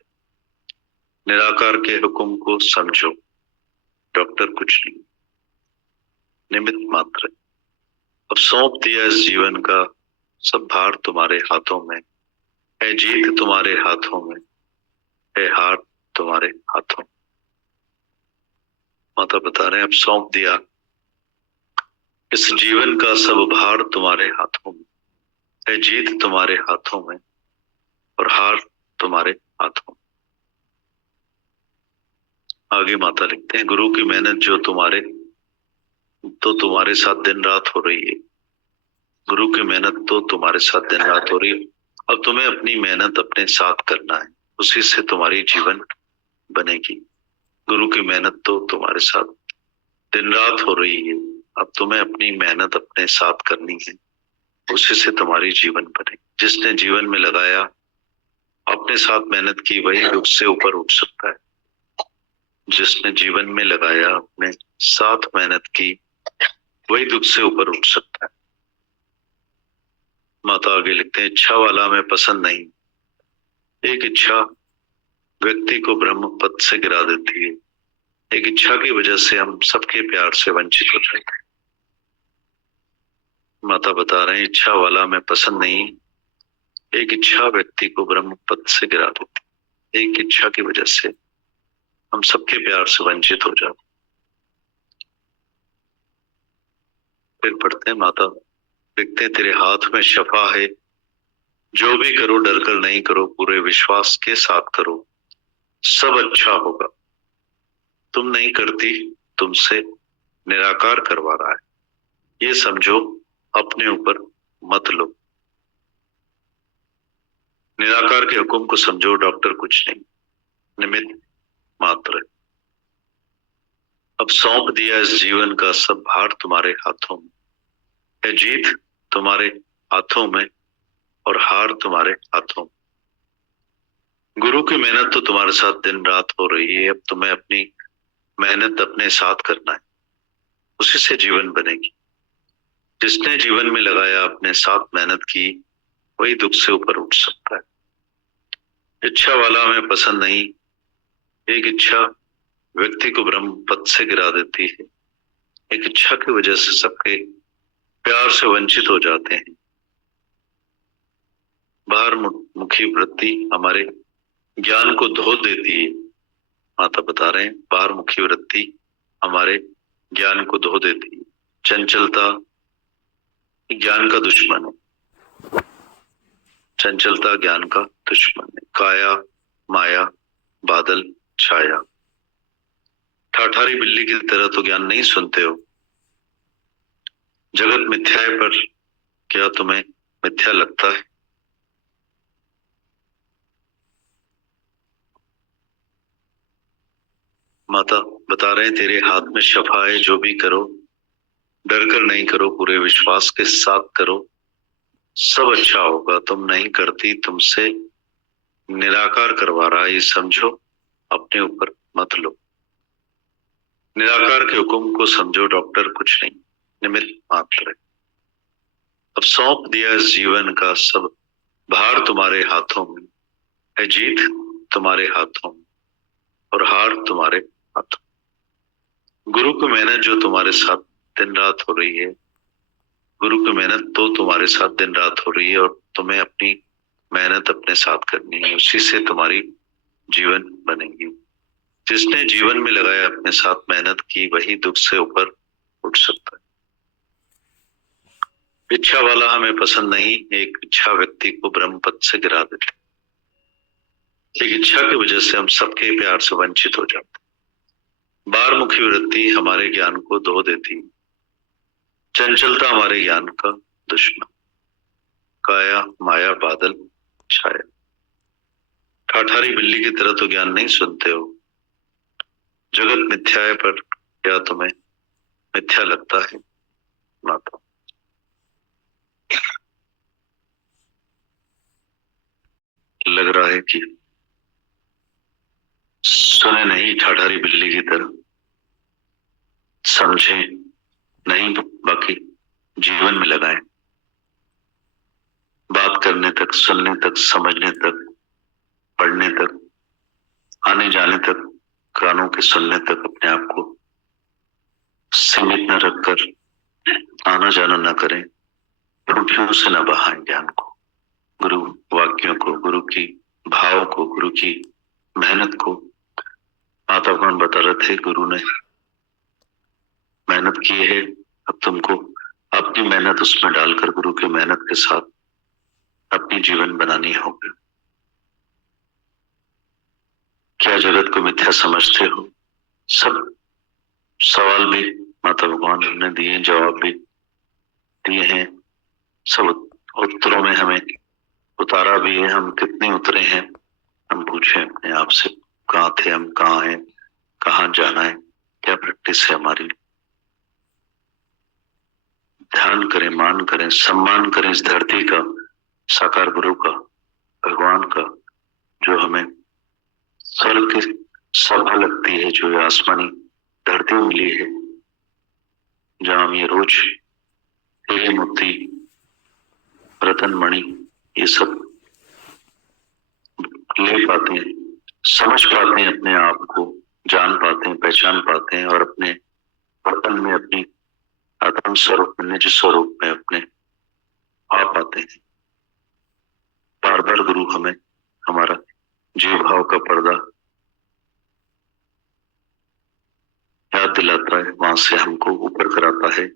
निराकार के हुक्म को समझो, डॉक्टर कुछ नहीं, निमित्त मात्र है। अब सौंप दिया इस जीवन का सब भार तुम्हारे हाथों में है, जीत तुम्हारे हाथों में है, हार तुम्हारे हाथों में। माता बता रहे हैं, अब सौंप दिया इस जीवन का सब भार तुम्हारे हाथों में है, जीत तुम्हारे हाथों में और हार तुम्हारे हाथों में। आगे माता लिखते हैं, गुरु की मेहनत जो तुम्हारे साथ दिन रात हो रही है। गुरु की मेहनत तो तुम्हारे साथ दिन रात हो रही है। अब तुम्हें अपनी मेहनत अपने साथ करना है, उसी से तुम्हारी जीवन बनेगी। गुरु की मेहनत तो तुम्हारे साथ दिन रात हो रही है, अब तुम्हें अपनी मेहनत अपने साथ करनी है, उसी से तुम्हारी जीवन बनेगी। जिसने जीवन में लगाया, अपने साथ मेहनत की, वही दुख से ऊपर उठ सकता है। जिसने जीवन में लगाया, अपने साथ मेहनत की, वही दुख से ऊपर उठ सकता है। माता आगे लिखते हैं, इच्छा वाला मैं पसंद नहीं। एक इच्छा व्यक्ति को ब्रह्म पद से गिरा देती है। एक इच्छा की वजह से हम सबके प्यार से वंचित हो जाते हैं। माता बता रहे हैं, इच्छा वाला मैं पसंद नहीं। एक इच्छा व्यक्ति को ब्रह्म पद से गिरा देती। एक इच्छा की वजह से हम सबके प्यार से वंचित हो जाते। फिर पढ़ते हैं, माता लिखते हैं, तेरे हाथ में शफा है, जो भी करो डर कर नहीं करो, पूरे विश्वास के साथ करो, सब अच्छा होगा। तुम नहीं करती, तुमसे निराकार करवा रहा है, ये समझो, अपने ऊपर मत लो। निराकार के हुक्म को समझो, डॉक्टर कुछ नहीं, निमित्त मात्र है। अब सौंप दिया इस जीवन का सब भार तुम्हारे हाथों में है, जीत तुम्हारे हाथों में और हार तुम्हारे हाथों में। गुरु की मेहनत तो तुम्हारे साथ दिन रात हो रही है, अब तुम्हें अपनी मेहनत अपने साथ करना है, उसी से जीवन बनेगी। जिसने जीवन में लगाया, अपने साथ मेहनत की, वही दुख से ऊपर उठ सकता है। इच्छा वाला मैं पसंद नहीं। एक इच्छा व्यक्ति को ब्रह्म पद से गिरा देती है। एक इच्छा की वजह से सबके प्यार से वंचित हो जाते हैं। बाहर मुखी वृत्ति हमारे ज्ञान को धो देती है। माता बता रहे हैं, बाहरमुखी वृत्ति हमारे ज्ञान को धो देती है। चंचलता ज्ञान का दुश्मन है, चंचलता ज्ञान का दुश्मन है। काया माया बादल छाया, ठाठारी बिल्ली की तरह तो ज्ञान नहीं सुनते हो। जगत मिथ्या है, पर क्या तुम्हें मिथ्या लगता है? माता बता रहे हैं, तेरे हाथ में शफा है, जो भी करो डर कर नहीं करो, पूरे विश्वास के साथ करो, सब अच्छा होगा। तुम नहीं करती, तुमसे निराकार करवा रहा है, ये समझो, अपने ऊपर मत लो। निराकार के हुक्म को समझो, डॉक्टर कुछ नहीं, निमित्त मात्र है। अब सौंप दिया इस जीवन का सब भार तुम्हारे हाथों में है, जीत तुम्हारे हाथों में और हार तुम्हारे हाथों। गुरु की मेहनत जो तुम्हारे साथ दिन रात हो रही है, गुरु की मेहनत तो तुम्हारे साथ दिन रात हो रही है और तुम्हें अपनी मेहनत अपने साथ करनी है, उसी से तुम्हारी जीवन बनेगी। जिसने जीवन में लगाया अपने साथ मेहनत की, वही दुख से ऊपर उठ सकता है। इच्छा वाला हमें पसंद नहीं, एक इच्छा व्यक्ति को ब्रह्म पद से गिरा देती। एक इच्छा की वजह से हम सबके प्यार से वंचित हो जाते। बाहरमुखी वृत्ति हमारे ज्ञान को धो देती, चंचलता हमारे ज्ञान का दुश्मन। काया माया बादल छाया, ठाठारी बिल्ली की तरह तो ज्ञान नहीं सुनते हो। जगत मिथ्या है, पर क्या तुम्हें मिथ्या लगता है? माता लग रहा है कि सुने नहीं, ठाठारी बिल्ली की तरह समझे नहीं, बाकी जीवन में लगाएं। बात करने तक, सुनने तक, समझने तक, पढ़ने तक, आने जाने तक, कानों के सुनने तक अपने आप को सीमित न रखकर आना जाना न करें। रुपयों से न बहाएं ज्ञान को, गुरु वाक्यों को, गुरु की भाव को, गुरु की मेहनत को। माता भगवान बता रहे थे, गुरु ने मेहनत की है, अब तुमको अपनी मेहनत उसमें डालकर गुरु की मेहनत के साथ अपनी जीवन बनानी होगी। क्या जगत को मिथ्या समझते हो? सब सवाल भी माता भगवान ने दिए, जवाब भी दिए हैं, सब उत्तरों में हमें उतारा भी है। हम कितने उतरे हैं, हम पूछें अपने आप से, कहाँ थे हम, कहाँ हैं, कहाँ जाना है, क्या प्रैक्टिस है हमारी। ध्यान करें, मान करें, सम्मान करें इस धरती का, साकार गुरु का, भगवान का, जो हमें स्वर्ग की सभा लगती है, जो ये आसमानी धरती मिली है, जहां हम ये रोज हीरे मोती रतन मणि ये सब ले पाते हैं, समझ पाते हैं, अपने आप को जान पाते हैं, पहचान पाते हैं और अपने वतन में, अपनी आत्म स्वरूप में, निज स्वरूप में अपने आ पाते हैं। बार बार गुरु हमें हमारा जीव भाव का पर्दा याद दिलाता है, वहां से हमको ऊपर कराता है,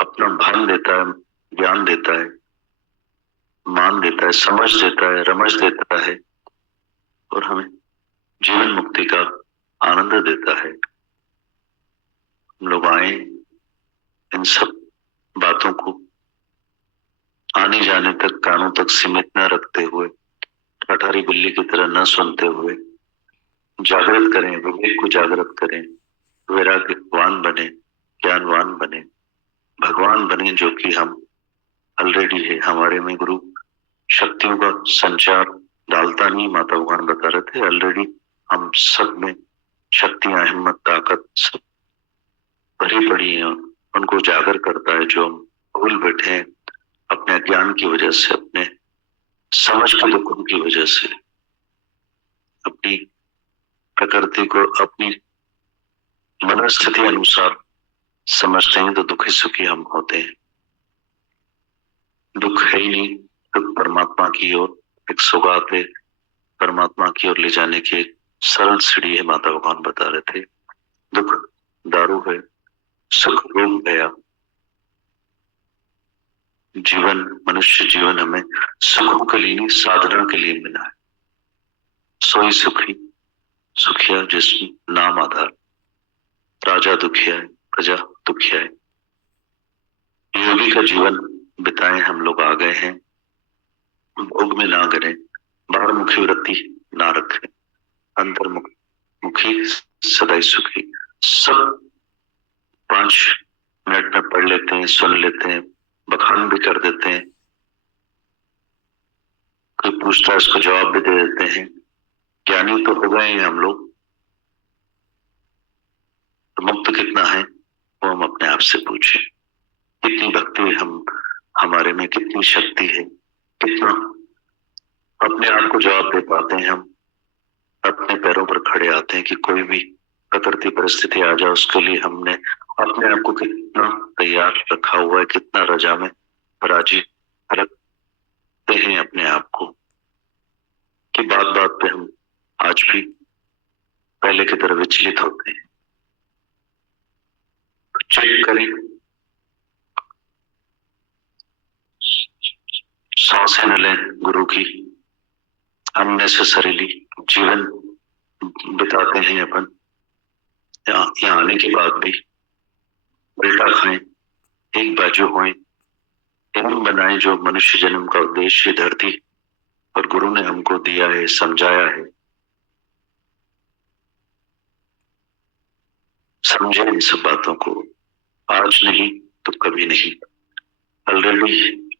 अपना भान देता है, ज्ञान देता है, मान देता है, समझ देता है, रमझ देता है और हमें जीवन मुक्ति का आनंद देता है। हम लोग आए इन सब बातों को आने जाने तक, कानों तक सीमित न रखते हुए, ठाठारी बिल्ली की तरह न सुनते हुए जागृत करें, विवेक को जागृत करें, वैराग्यवान बने, ज्ञानवान बने, भगवान बने, जो कि हम ऑलरेडी है। हमारे में गुरु शक्तियों का संचार डालता नहीं, माता भगवान बता रहे थे, ऑलरेडी हम सब में शक्तियां, हिम्मत, ताकत सब भरी पड़ी है, उनको जागर करता है। जो हम भूल बैठे हैं अपने ज्ञान की वजह से, अपने समझ के दुखों की वजह से, अपनी प्रकृति को अपनी मनस्थिति अनुसार समझते हैं, तो दुखी सुखी हम होते हैं। दुख है ही नहीं, दुख परमात्मा की ओर एक सौगात है, परमात्मा की ओर ले जाने की सरल सीढ़ी है, माता भगवान बता रहे थे। दुख दारू है, सुख रोग गया। जीवन, मनुष्य जीवन हमें सुखों के लिए नहीं, साधना के लिए मिला है। सोई सुखी सुखिया जिसमें नाम आधार, राजा दुखिया है, प्रजा दुखिया है। योगी का जीवन बिताएं हम लोग आ गए हैं। भोग में ना गिरे, बाहर मुखी वृत्ति ना रखें, अंतर्मुखी सदैव सुखी। सब 5 मिनट में पढ़ लेते हैं, सुन लेते हैं, बखान भी कर देते हैं, कोई पूछता है उसको जवाब भी दे देते हैं। ज्ञानी तो हो गए हैं हम लोग, तो मुक्त कितना है वो हम अपने आप से पूछें। कितनी भक्ति हमारे में, कितनी शक्ति है, कितना अपने आप को जवाब दे पाते हैं हम, अपने पैरों पर खड़े आते हैं कि कोई भी प्रकृति परिस्थिति आ जाए उसके लिए हमने अपने आप को कितना तैयार रखा हुआ है, कितना रजा में राजी रखते हैं अपने आप को, कि बात बात पे हम आज भी पहले की तरह विचलित होते हैं। चेक करें, सांसें न लें गुरु की, अननेसेसरीली जीवन बिताते हैं अपन। यहाँ आने के बाद भी उल्टा खाएं, एक बाजू होएं, एवं बनाएं जो मनुष्य जन्म का उद्देश्य धरती और गुरु ने हमको दिया है, समझाया है। समझे इन सब बातों को, आज नहीं तो कभी नहीं। ऑलरेडी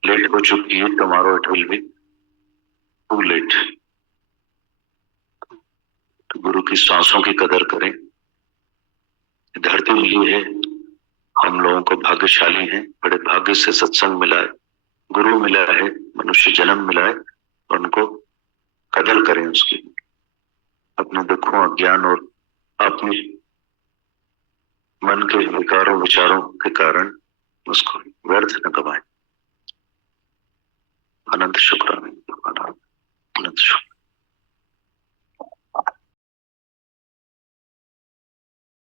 लेट हो चुकी है, tomorrow it will be too late. तो गुरु की सांसों की कदर करें। धरती मिली है, हम लोगों को भाग्यशाली हैं, बड़े भाग्य से सत्संग मिला है, गुरु मिला है, मनुष्य जन्म मिला है, उनको कदर करें उसकी। अपने दुखों, अज्ञान और अपने मन के विकारों विचारों के कारण उसको व्यर्थ न गवाएं। अनंत शुक्राने, अनंत शुक्र।